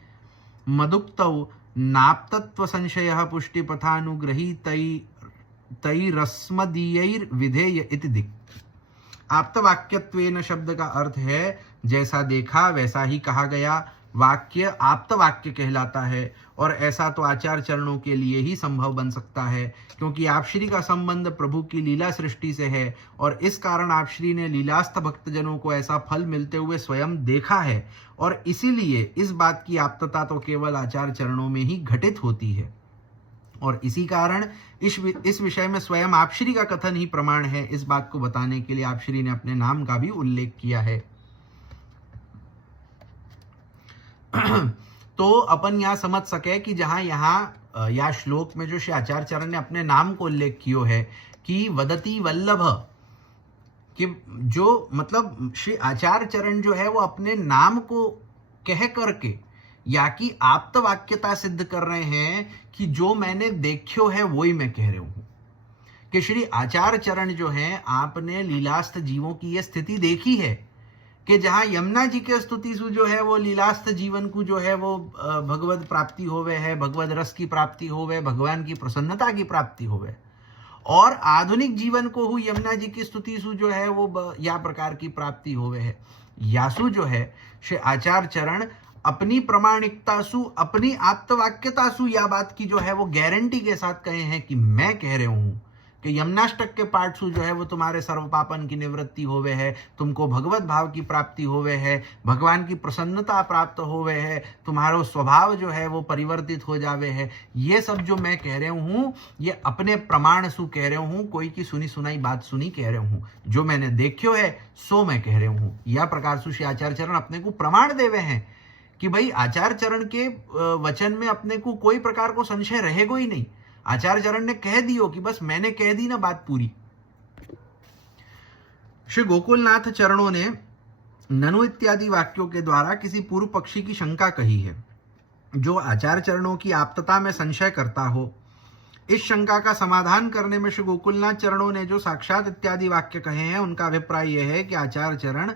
मदुक्तौ नाप्तत्व संशयः पुष्टिपथानुग्रहीतैरस्मदीयैर्विधेय इति दिक्। आप्तवाक्यत्वेन शब्द का अर्थ है जैसा देखा वैसा ही कहा गया। वाक्य आप्त वाक्य कहलाता है और ऐसा तो आचार चरणों के लिए ही संभव बन सकता है, क्योंकि आप श्री का संबंध प्रभु की लीला सृष्टि से है और इस कारण आप श्री ने लीलास्थ भक्तजनों को ऐसा फल मिलते हुए स्वयं देखा है, और इसीलिए इस बात की आप्तता तो केवल आचार चरणों में ही घटित होती है। और इसी कारण इस विषय में स्वयं आप श्री का कथन ही प्रमाण है। इस बात को बताने के लिए आप श्री ने अपने नाम का भी उल्लेख किया है। तो अपन यहाँ समझ सके कि जहां यहाँ या श्लोक में जो श्री आचार्य चरण ने अपने नाम को उल्लेख किया है कि वदति वल्लभ, कि जो मतलब श्री आचार्य चरण जो है वो अपने नाम को कह करके या कि आप्त वाक्यता सिद्ध कर रहे हैं कि जो मैंने देखियो है वही मैं कह रहा हूं। कि श्री आचार्य चरण जो है आपने लीलास्थ जीवों की यह स्थिति देखी है कि जहां यमुना जी के स्तुति सु जो है वो लीलास्थ जीवन को जो है वो भगवत प्राप्ति होवे है, भगवत रस की प्राप्ति होवे, भगवान की प्रसन्नता की प्राप्ति होवे, और आधुनिक जीवन को हु यमुना जी की स्तुति सु जो है वो या प्रकार की प्राप्ति होवे है। यासु जो है श्री आचार्य चरण अपनी प्रमाणिकता सु, अपनी आत्मवाक्यता सु या बात की जो है वो गारंटी के साथ कहे हैं कि मैं कह रहा हूं कि यमुनाष्टक के पाठ सु जो है वो तुम्हारे सर्व पापन की निवृत्ति होवे है, तुमको भगवत भाव की प्राप्ति होवे है, भगवान की प्रसन्नता प्राप्त होवे है, तुम्हारा स्वभाव जो है वो परिवर्तित हो जावे है। ये सब जो मैं कह रहा हूँ ये अपने प्रमाण सु कह रहा हूँ, कोई की सुनी सुनाई बात सुनी कह रहा हूँ, जो मैंने देखियो है सो मैं कह रहा हूँ। यह प्रकार सु श्री आचार्य चरण अपने को प्रमाण देवे हैं कि भाई आचार्य चरण के वचन में अपने को कोई प्रकार को संशय रहेगा ही नहीं। आचार्य चरण ने कह दियो कि बस मैंने कह दी ना बात पूरी। श्री गोकुलनाथ चरणों ने ननु इत्यादि वाक्यों के द्वारा किसी पूर्व पक्षी की शंका कही है। जो आचार्य चरणों की आप्तता में संशय करता हो, इस शंका का समाधान करने में श्री गोकुलनाथ चरणों ने जो साक्षात इत्यादि वाक्य कहे हैं, उनका अभिप्राय यह है कि आचार्य चरण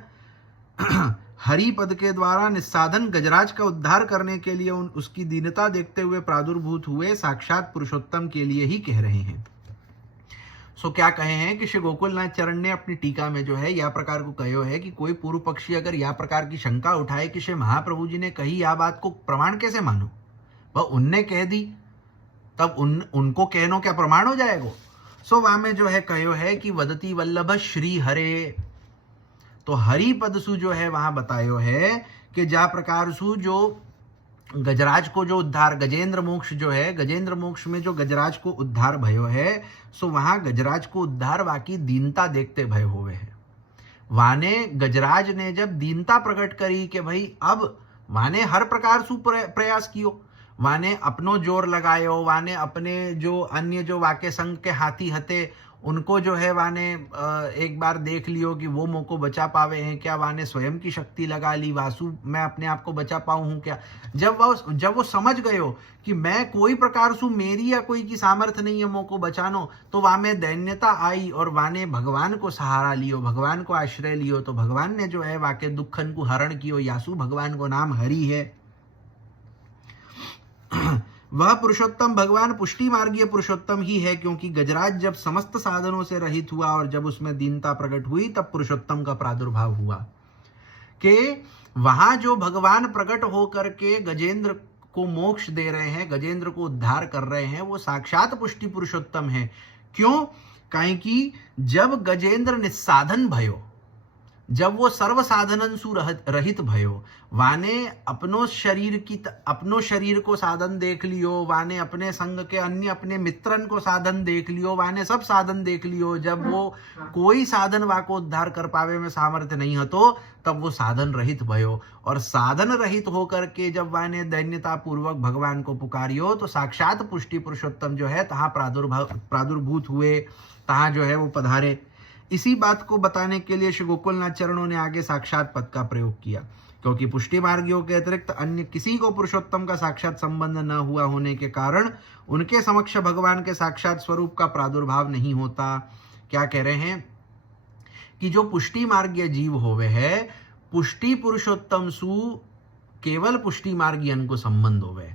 हरि पद के द्वारा निस्साधन गजराज का उद्धार करने के लिए उसकी दीनता देखते हुए प्रादुर्भूत हुए साक्षात पुरुषोत्तम के लिए ही कह रहे हैं। सो क्या कहे हैं कि श्री गोकुलनाथ चरण ने अपनी टीका में जो है यह प्रकार को कहो है कि कोई पूर्व पक्षी अगर यह प्रकार की शंका उठाए कि श्री महाप्रभु जी ने कही यह बात को प्रमाण कैसे मानो, वह उनने कह दी तब उनको कहनो क्या प्रमाण हो जाएगा। सो वहां में जो है कहो है कि वदती वल्लभ श्री हरे, तो हरि पद सु जो है वहां बतायो है कि जा प्रकार सु जो गजराज को जो उद्धार, गजेंद्र मोक्ष जो है, गजेंद्र मोक्ष में जो गजराज को उद्धार भयो है, सो वहां गजराज को उद्धार वाकी दीनता देखते भय होवे है। वाने गजराज ने जब दीनता प्रकट करी कि भाई अब वाने हर प्रकार सु प्रयास कियो, वाने अपनो जोर लगायो, वाने अपने जो अन्य जो वाके संग के हाथी हते उनको जो है वाने एक बार देख लियो कि वो मोको बचा पावे हैं क्या, वाने स्वयं की शक्ति लगा ली, वासु मैं अपने आप को बचा पाऊँ हूँ क्या। जब वो समझ गयो कि मैं कोई प्रकार सु मेरी या कोई की सामर्थ्य नहीं है मोको बचानो, तो वहाँ में दैन्यता आई और वाने भगवान को सहारा लियो, भगवान को आश्रय लियो, तो भगवान ने जो है वाके दुखन को हरण कियो। यासु भगवान को नाम हरि है। वह पुरुषोत्तम भगवान पुष्टि मार्गीय पुरुषोत्तम ही है, क्योंकि गजराज जब समस्त साधनों से रहित हुआ और जब उसमें दीनता प्रकट हुई तब पुरुषोत्तम का प्रादुर्भाव हुआ। कि वहां जो भगवान प्रकट होकर के गजेंद्र को मोक्ष दे रहे हैं, गजेंद्र को उद्धार कर रहे हैं, वो साक्षात पुष्टि पुरुषोत्तम है। क्यों? काहे कि जब गजेंद्र निस्साधन भयो, जब वो सर्व साधनन सु रहित भयो, वाने अपनो शरीर को साधन देख लियो, वाने अपने संग के अन्य अपने मित्रन को साधन देख लियो, वाने सब साधन देख लियो। जब वो कोई साधन वाको उद्धार कर पावे में सामर्थ्य नहीं हतो, तब वो साधन रहित भयो। और साधन रहित होकर के जब वाने दैन्यता पूर्वक भगवान को पुकारियो, तो साक्षात पुष्टि पुरुषोत्तम जो है तहाँ प्रादुर्भूत हुए, तहाँ जो है वो पधारे। इसी बात को बताने के लिए श्री गोकुलनाथ चरणों ने आगे साक्षात पद का प्रयोग किया, क्योंकि पुष्टि मार्गियों के अतिरिक्त अन्य किसी को पुरुषोत्तम का साक्षात संबंध न हुआ होने के कारण उनके समक्ष भगवान के साक्षात स्वरूप का प्रादुर्भाव नहीं होता। क्या कह रहे हैं कि जो पुष्टि मार्गीय जीव होवे है, पुष्टि पुरुषोत्तम सु केवल पुष्टि मार्गियन को संबंध होवे,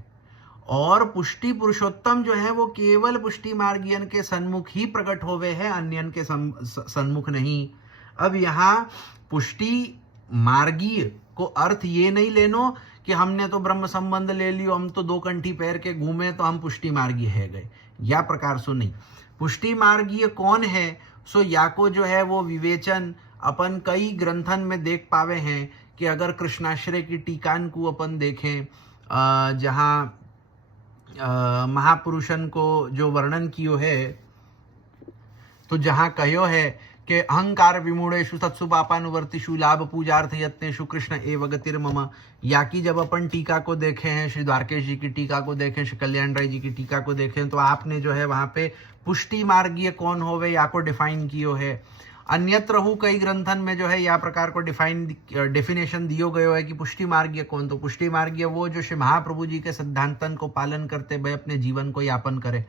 और पुष्टि पुरुषोत्तम जो है वो केवल पुष्टि मार्गियन के सन्मुख ही प्रकट होवे है, अन्यन के सन्मुख नहीं। अब यहाँ पुष्टि मार्गीय को अर्थ ये नहीं लेनो कि हमने तो ब्रह्म संबंध ले लियो, हम तो दो कंठी पैर के घूमे तो हम पुष्टि मार्गीय है गए, या प्रकार सो नहीं। पुष्टि मार्गीय कौन है? सो या को जो है वो विवेचन अपन कई ग्रंथन में देख पावे हैं कि अगर कृष्णाश्रय की टीकान को अपन देखें, जहाँ महापुरुषन को जो वर्णन कियो है, तो जहाँ कहो है कि अहंकार विमूढ़ेषु सत्सु पापानुवर्तिषु लाभ पूजार्थ यत्नेषु कृष्ण एव गतिर्मम, या कि जब अपन टीका को देखे हैं, श्री द्वारकेश जी की टीका को देखें, श्री कल्याण राय जी की टीका को देखें, तो आपने जो है वहाँ पे पुष्टि मार्गीय कौन होवे या को डिफाइन कियो है। अन्यत्र हूँ कई ग्रंथन में जो है या प्रकार को डेफिनेशन दियो गयो है कि पुष्टि मार्गीय कौन, तो पुष्टि मार्गीय वो जो श्री महाप्रभु जी के सिद्धांतन को पालन करते हुए अपने जीवन को यापन करे,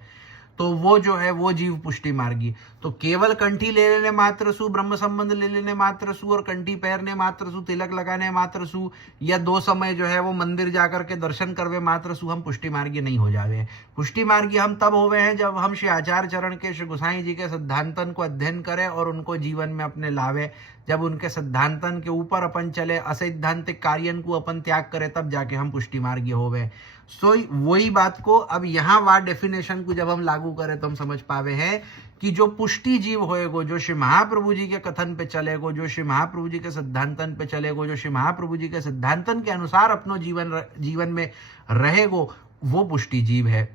तो वो जो है वो जीव पुष्टि मार्गी। तो केवल कंठी ले लेने मात्र सु, ब्रह्म संबंध ले लेने मात्र सु, और कंठी पहनने मात्र सु, तिलक लगाने मात्र सु, या दो समय जो है वो मंदिर जाकर के दर्शन करवे मात्र सु हम पुष्टि मार्गी नहीं हो जावे। पुष्टि मार्गी हम तब होवे हैं जब हम श्री आचार्य चरण के, श्री गोसाई जी के सिद्धांतन को अध्ययन करें और उनको जीवन में अपने लावे। जब उनके सिद्धांतन के ऊपर अपन चले, असैद्धांतिक कार्यन को अपन त्याग करें, तब जाके हम पुष्टि मार्गी होवे। सो वही बात को अब यहाँ वह डेफिनेशन को जब हम लागू करें तो हम समझ पावे हैं कि जो पुष्टि जीव होएगो, जो श्री महाप्रभु जी के कथन पे चलेगो, जो श्री महाप्रभु जी के सिद्धांतन पे चलेगो, जो श्री महाप्रभु जी के सिद्धांतन के अनुसार अपनो जीवन में रहेगो, वो पुष्टि जीव है।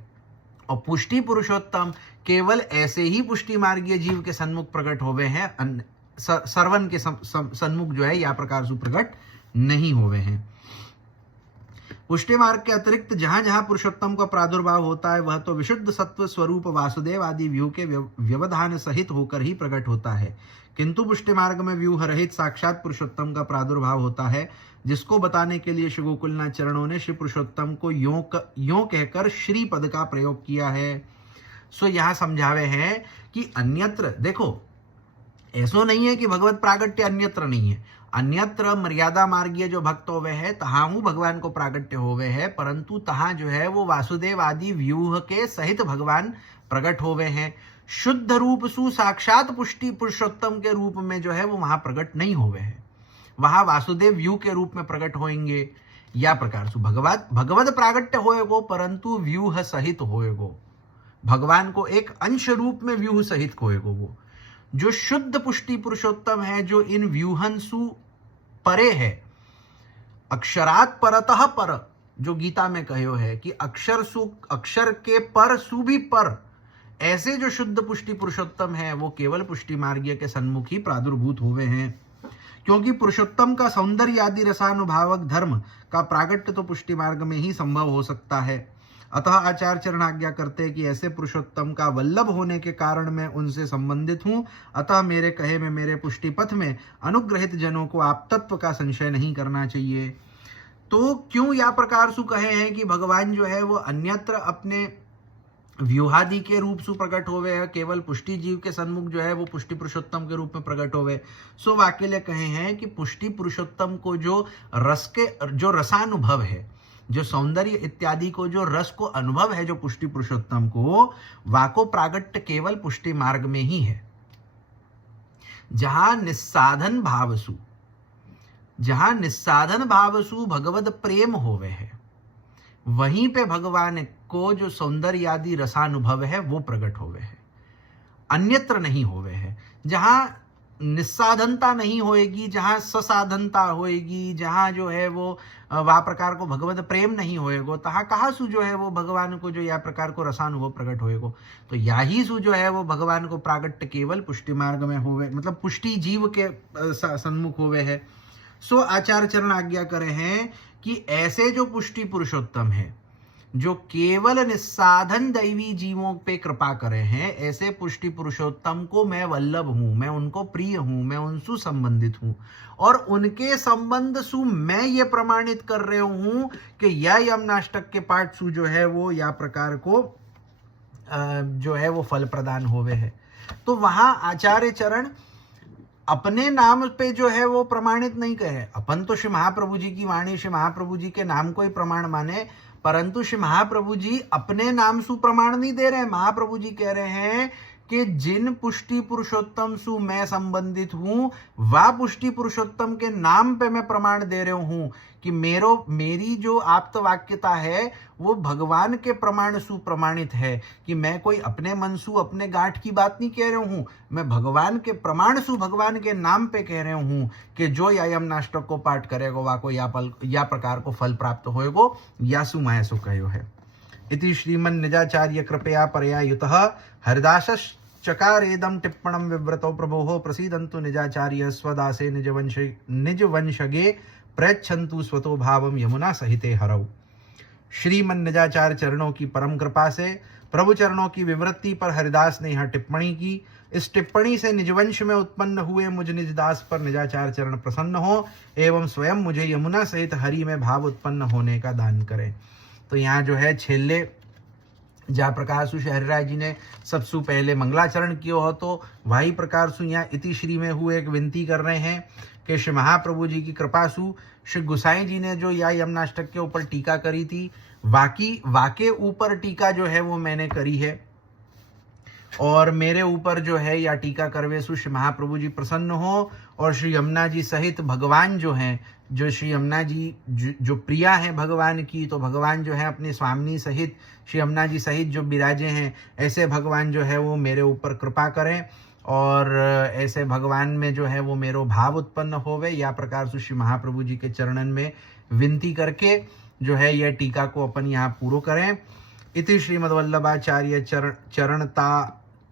और पुष्टि पुरुषोत्तम केवल ऐसे ही पुष्टि मार्गीय जीव के सन्मुख प्रकट होवे हैं, सर्वन के सन्मुख जो है या प्रकार से प्रकट नहीं होवे हैं। पुष्टि मार्ग के अतिरिक्त जहां जहां पुरुषोत्तम का प्रादुर्भाव होता है वह तो विशुद्ध सत्व स्वरूप वासुदेव आदि व्यूह के व्यवधान सहित होकर ही प्रकट होता है, किंतु पुष्टि मार्ग में व्यूह रहित साक्षात पुरुषोत्तम का प्रादुर्भाव होता है, जिसको बताने के लिए श्री गोकुलनाथ चरणों ने श्री पुरुषोत्तम को यों कहकर श्री पद का प्रयोग किया है। सो यहां समझावे हैं कि अन्यत्र, देखो ऐसो नहीं है कि भगवत प्रागट्य अन्यत्र नहीं है, अन्यत्र मर्यादा मार्गीय जो भक्त होवे है तहां हूँ भगवान को प्रागट्य होवे है, परंतु तहां जो है वो वासुदेव आदि व्यूह के सहित भगवान प्रकट होवे हैं। शुद्ध रूप सु साक्षात पुष्टि पुरुषोत्तम के रूप में जो है वो वहां प्रकट नहीं होवे है, वहां वासुदेव व्यू के रूप में प्रकट होएंगे। या प्रकार सु भगवत प्रागट्य होएगो परंतु व्यूह सहित होएगो, भगवान को एक अंश रूप में व्यूह सहित होएगो। वो जो शुद्ध पुष्टि पुरुषोत्तम है, जो इन व्यूहंसु परे है, अक्षरात परतः पर, जो गीता में कहो है कि अक्षर के पर सु भी पर, ऐसे जो शुद्ध पुष्टि पुरुषोत्तम है वो केवल पुष्टि मार्गीय के सन्मुख ही प्रादुर्भूत हुए हैं, क्योंकि पुरुषोत्तम का सौंदर्य आदि रसानुभावक धर्म का प्रागट्य तो पुष्टि मार्ग में ही संभव हो सकता है। अतः आचार्य चरण आज्ञा करते हैं कि ऐसे पुरुषोत्तम का वल्लभ होने के कारण मैं उनसे संबंधित हूं, अतः मेरे कहे में मेरे पुष्टि पथ में अनुग्रहित जनों को आप तत्व का संशय नहीं करना चाहिए। तो क्यों या प्रकार सु कहे हैं कि भगवान जो है वो अन्यत्र अपने व्यूहादि के रूप से प्रकट होवे है, केवल पुष्टि जीव के सन्मुख जो है वो पुष्टि पुरुषोत्तम के रूप में प्रकट होवे। सो वाक्य ले कहे हैं कि पुष्टि पुरुषोत्तम को जो रसानुभव है, जो सौंदर्य इत्यादि को जो रस को अनुभव है, जो पुष्टि पुरुषोत्तम को, वाको प्रागट्य केवल पुष्टि मार्ग में ही है। जहां निस्साधन भावसु भगवद प्रेम होवे है, वहीं पे भगवान को जो सौंदर्य आदि रसानुभव है वो प्रकट होवे है, अन्यत्र नहीं होवे है। जहां निस्साधनता नहीं होएगी, जहां ससाधनता होएगी, जहां जो है वो वा प्रकार को भगवत प्रेम नहीं होएगो, तहां कहा सु जो है वो भगवान को जो या प्रकार को रसानुभव प्रकट होएगो। तो याही सु जो है वो भगवान को प्रागट्य केवल पुष्टि मार्ग में होवे, मतलब पुष्टि जीव के सन्मुख होवे है। सो आचार्य चरण आज्ञा करे हैं कि ऐसे जो पुष्टि पुरुषोत्तम है, जो केवल निस्साधन दैवी जीवों पे कृपा करे हैं, ऐसे पुष्टि पुरुषोत्तम को मैं वल्लभ हूं, मैं उनको प्रिय हूं, मैं उनसे संबंधित हूं, और उनके संबंध सु मैं ये प्रमाणित कर रहे हूं कि यह यमनाष्टक के पाठ सु जो है वो या प्रकार को जो है वो फल प्रदान होवे है। तो वहां आचार्य चरण अपने नाम पे जो है वो प्रमाणित नहीं कहे, अपन तो श्री महाप्रभु जी की वाणी, श्री महाप्रभु जी के नाम को ही प्रमाण माने, परंतु श्री महाप्रभु जी अपने नाम सु प्रमाण नहीं दे रहे हैं। महाप्रभु जी कह रहे हैं कि जिन पुष्टि पुरुषोत्तम सु मैं संबंधित हूं, वह पुष्टि पुरुषोत्तम के नाम पे मैं प्रमाण दे रहा हूं कि मेरी जो आप्त वाक्यता है वो भगवान के प्रमाण सु प्रमाणित है, कि मैं कोई अपने मन सु अपने गांठ की बात नहीं कह रहा हूं, मैं भगवान के प्रमाण सु भगवान के नाम पे कह रहा हूं कि जो या यमनाष्टक को पाठ करेगो वाको या प्रकार को फल प्राप्त होएगो, या सु मैं सु कहो है। इति श्रीमन् निजाचार्य कृपया परया युतः हरिदासश्च चकारेदं टिप्पणं विव्रतो प्रभोः प्रसीदन्तु निजाचार्य स्वदासे निजवंशगे प्रयच्छन्तु स्वतो भावं यमुना सहिते हरौ। श्रीमन् निजाचार्य चरणों की परम कृपा से प्रभु चरणों की विवृत्ति पर हरिदास ने यहाँ टिप्पणी की। इस टिप्पणी से निजवंश में उत्पन्न हुए मुझ निजदास पर निजाचार्य चरण प्रसन्न हो एवं स्वयं मुझे यमुना सहित हरि में भाव उत्पन्न होने का दान करें। तो यहाँ जो है छेले जा प्रकार सु हरिराज जी ने सबसे पहले मंगलाचरण किया हो, तो वही प्रकार सु यहाँ इति श्री में हुए एक विनती कर रहे हैं कि श्री महाप्रभु जी की कृपा सु श्री गुसाई जी ने जो या यमनाष्टक के ऊपर टीका करी थी, वाके ऊपर टीका जो है वो मैंने करी है, और मेरे ऊपर जो है या टीका करवे सु श्री महाप्रभु जी प्रसन्न हो, और श्री यमुना जी सहित भगवान जो हैं, जो श्री यमुना जी जो प्रिया हैं भगवान की, तो भगवान जो है अपने स्वामिनी सहित श्री यमुना जी सहित जो विराजे हैं, ऐसे भगवान जो है वो मेरे ऊपर कृपा करें, और ऐसे भगवान में जो है वो मेरो भाव उत्पन्न होवे, या प्रकार से श्री महाप्रभु जी के चरणन में विनती करके जो है यह टीका को अपन यहाँ पूरा करें। इति श्रीमद्वल्लभाचार्य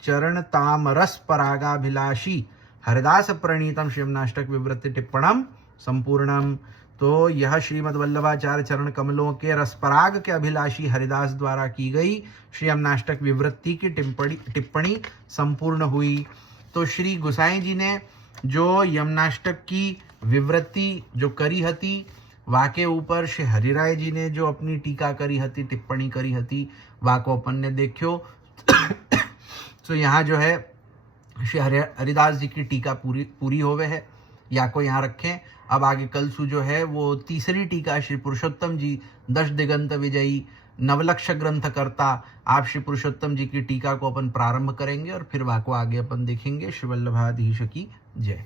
चरणतामरस परागाभिलाषी हरिदास प्रणीतम श्री यमनाष्टक विवृत्ति टिप्पणम संपूर्णम। तो यह श्रीमद् वल्लभाचार्य चरण कमलों के रसपराग के अभिलाषी हरिदास द्वारा की गई श्री यमुनाष्टक विवृत्ति की टिप्पणी संपूर्ण हुई। तो श्री गोसाई जी ने जो यमुनाष्टक की विवृत्ति जो करी हती, वाके ऊपर श्री हरिराय जी ने जो अपनी टीका करी हती, टिप्पणी करी हती, वाको अपन ने देखियो। तो यहाँ जो है श्री हरिदास जी की टीका पूरी होवे है, या को यहाँ रखें। अब आगे कल सु जो है वो तीसरी टीका श्री पुरुषोत्तम जी दश दिगंत विजयी नवलक्ष ग्रंथ करता आप श्री पुरुषोत्तम जी की टीका को अपन प्रारंभ करेंगे और फिर वाको आगे अपन देखेंगे। श्री वल्लभाधीश की जय।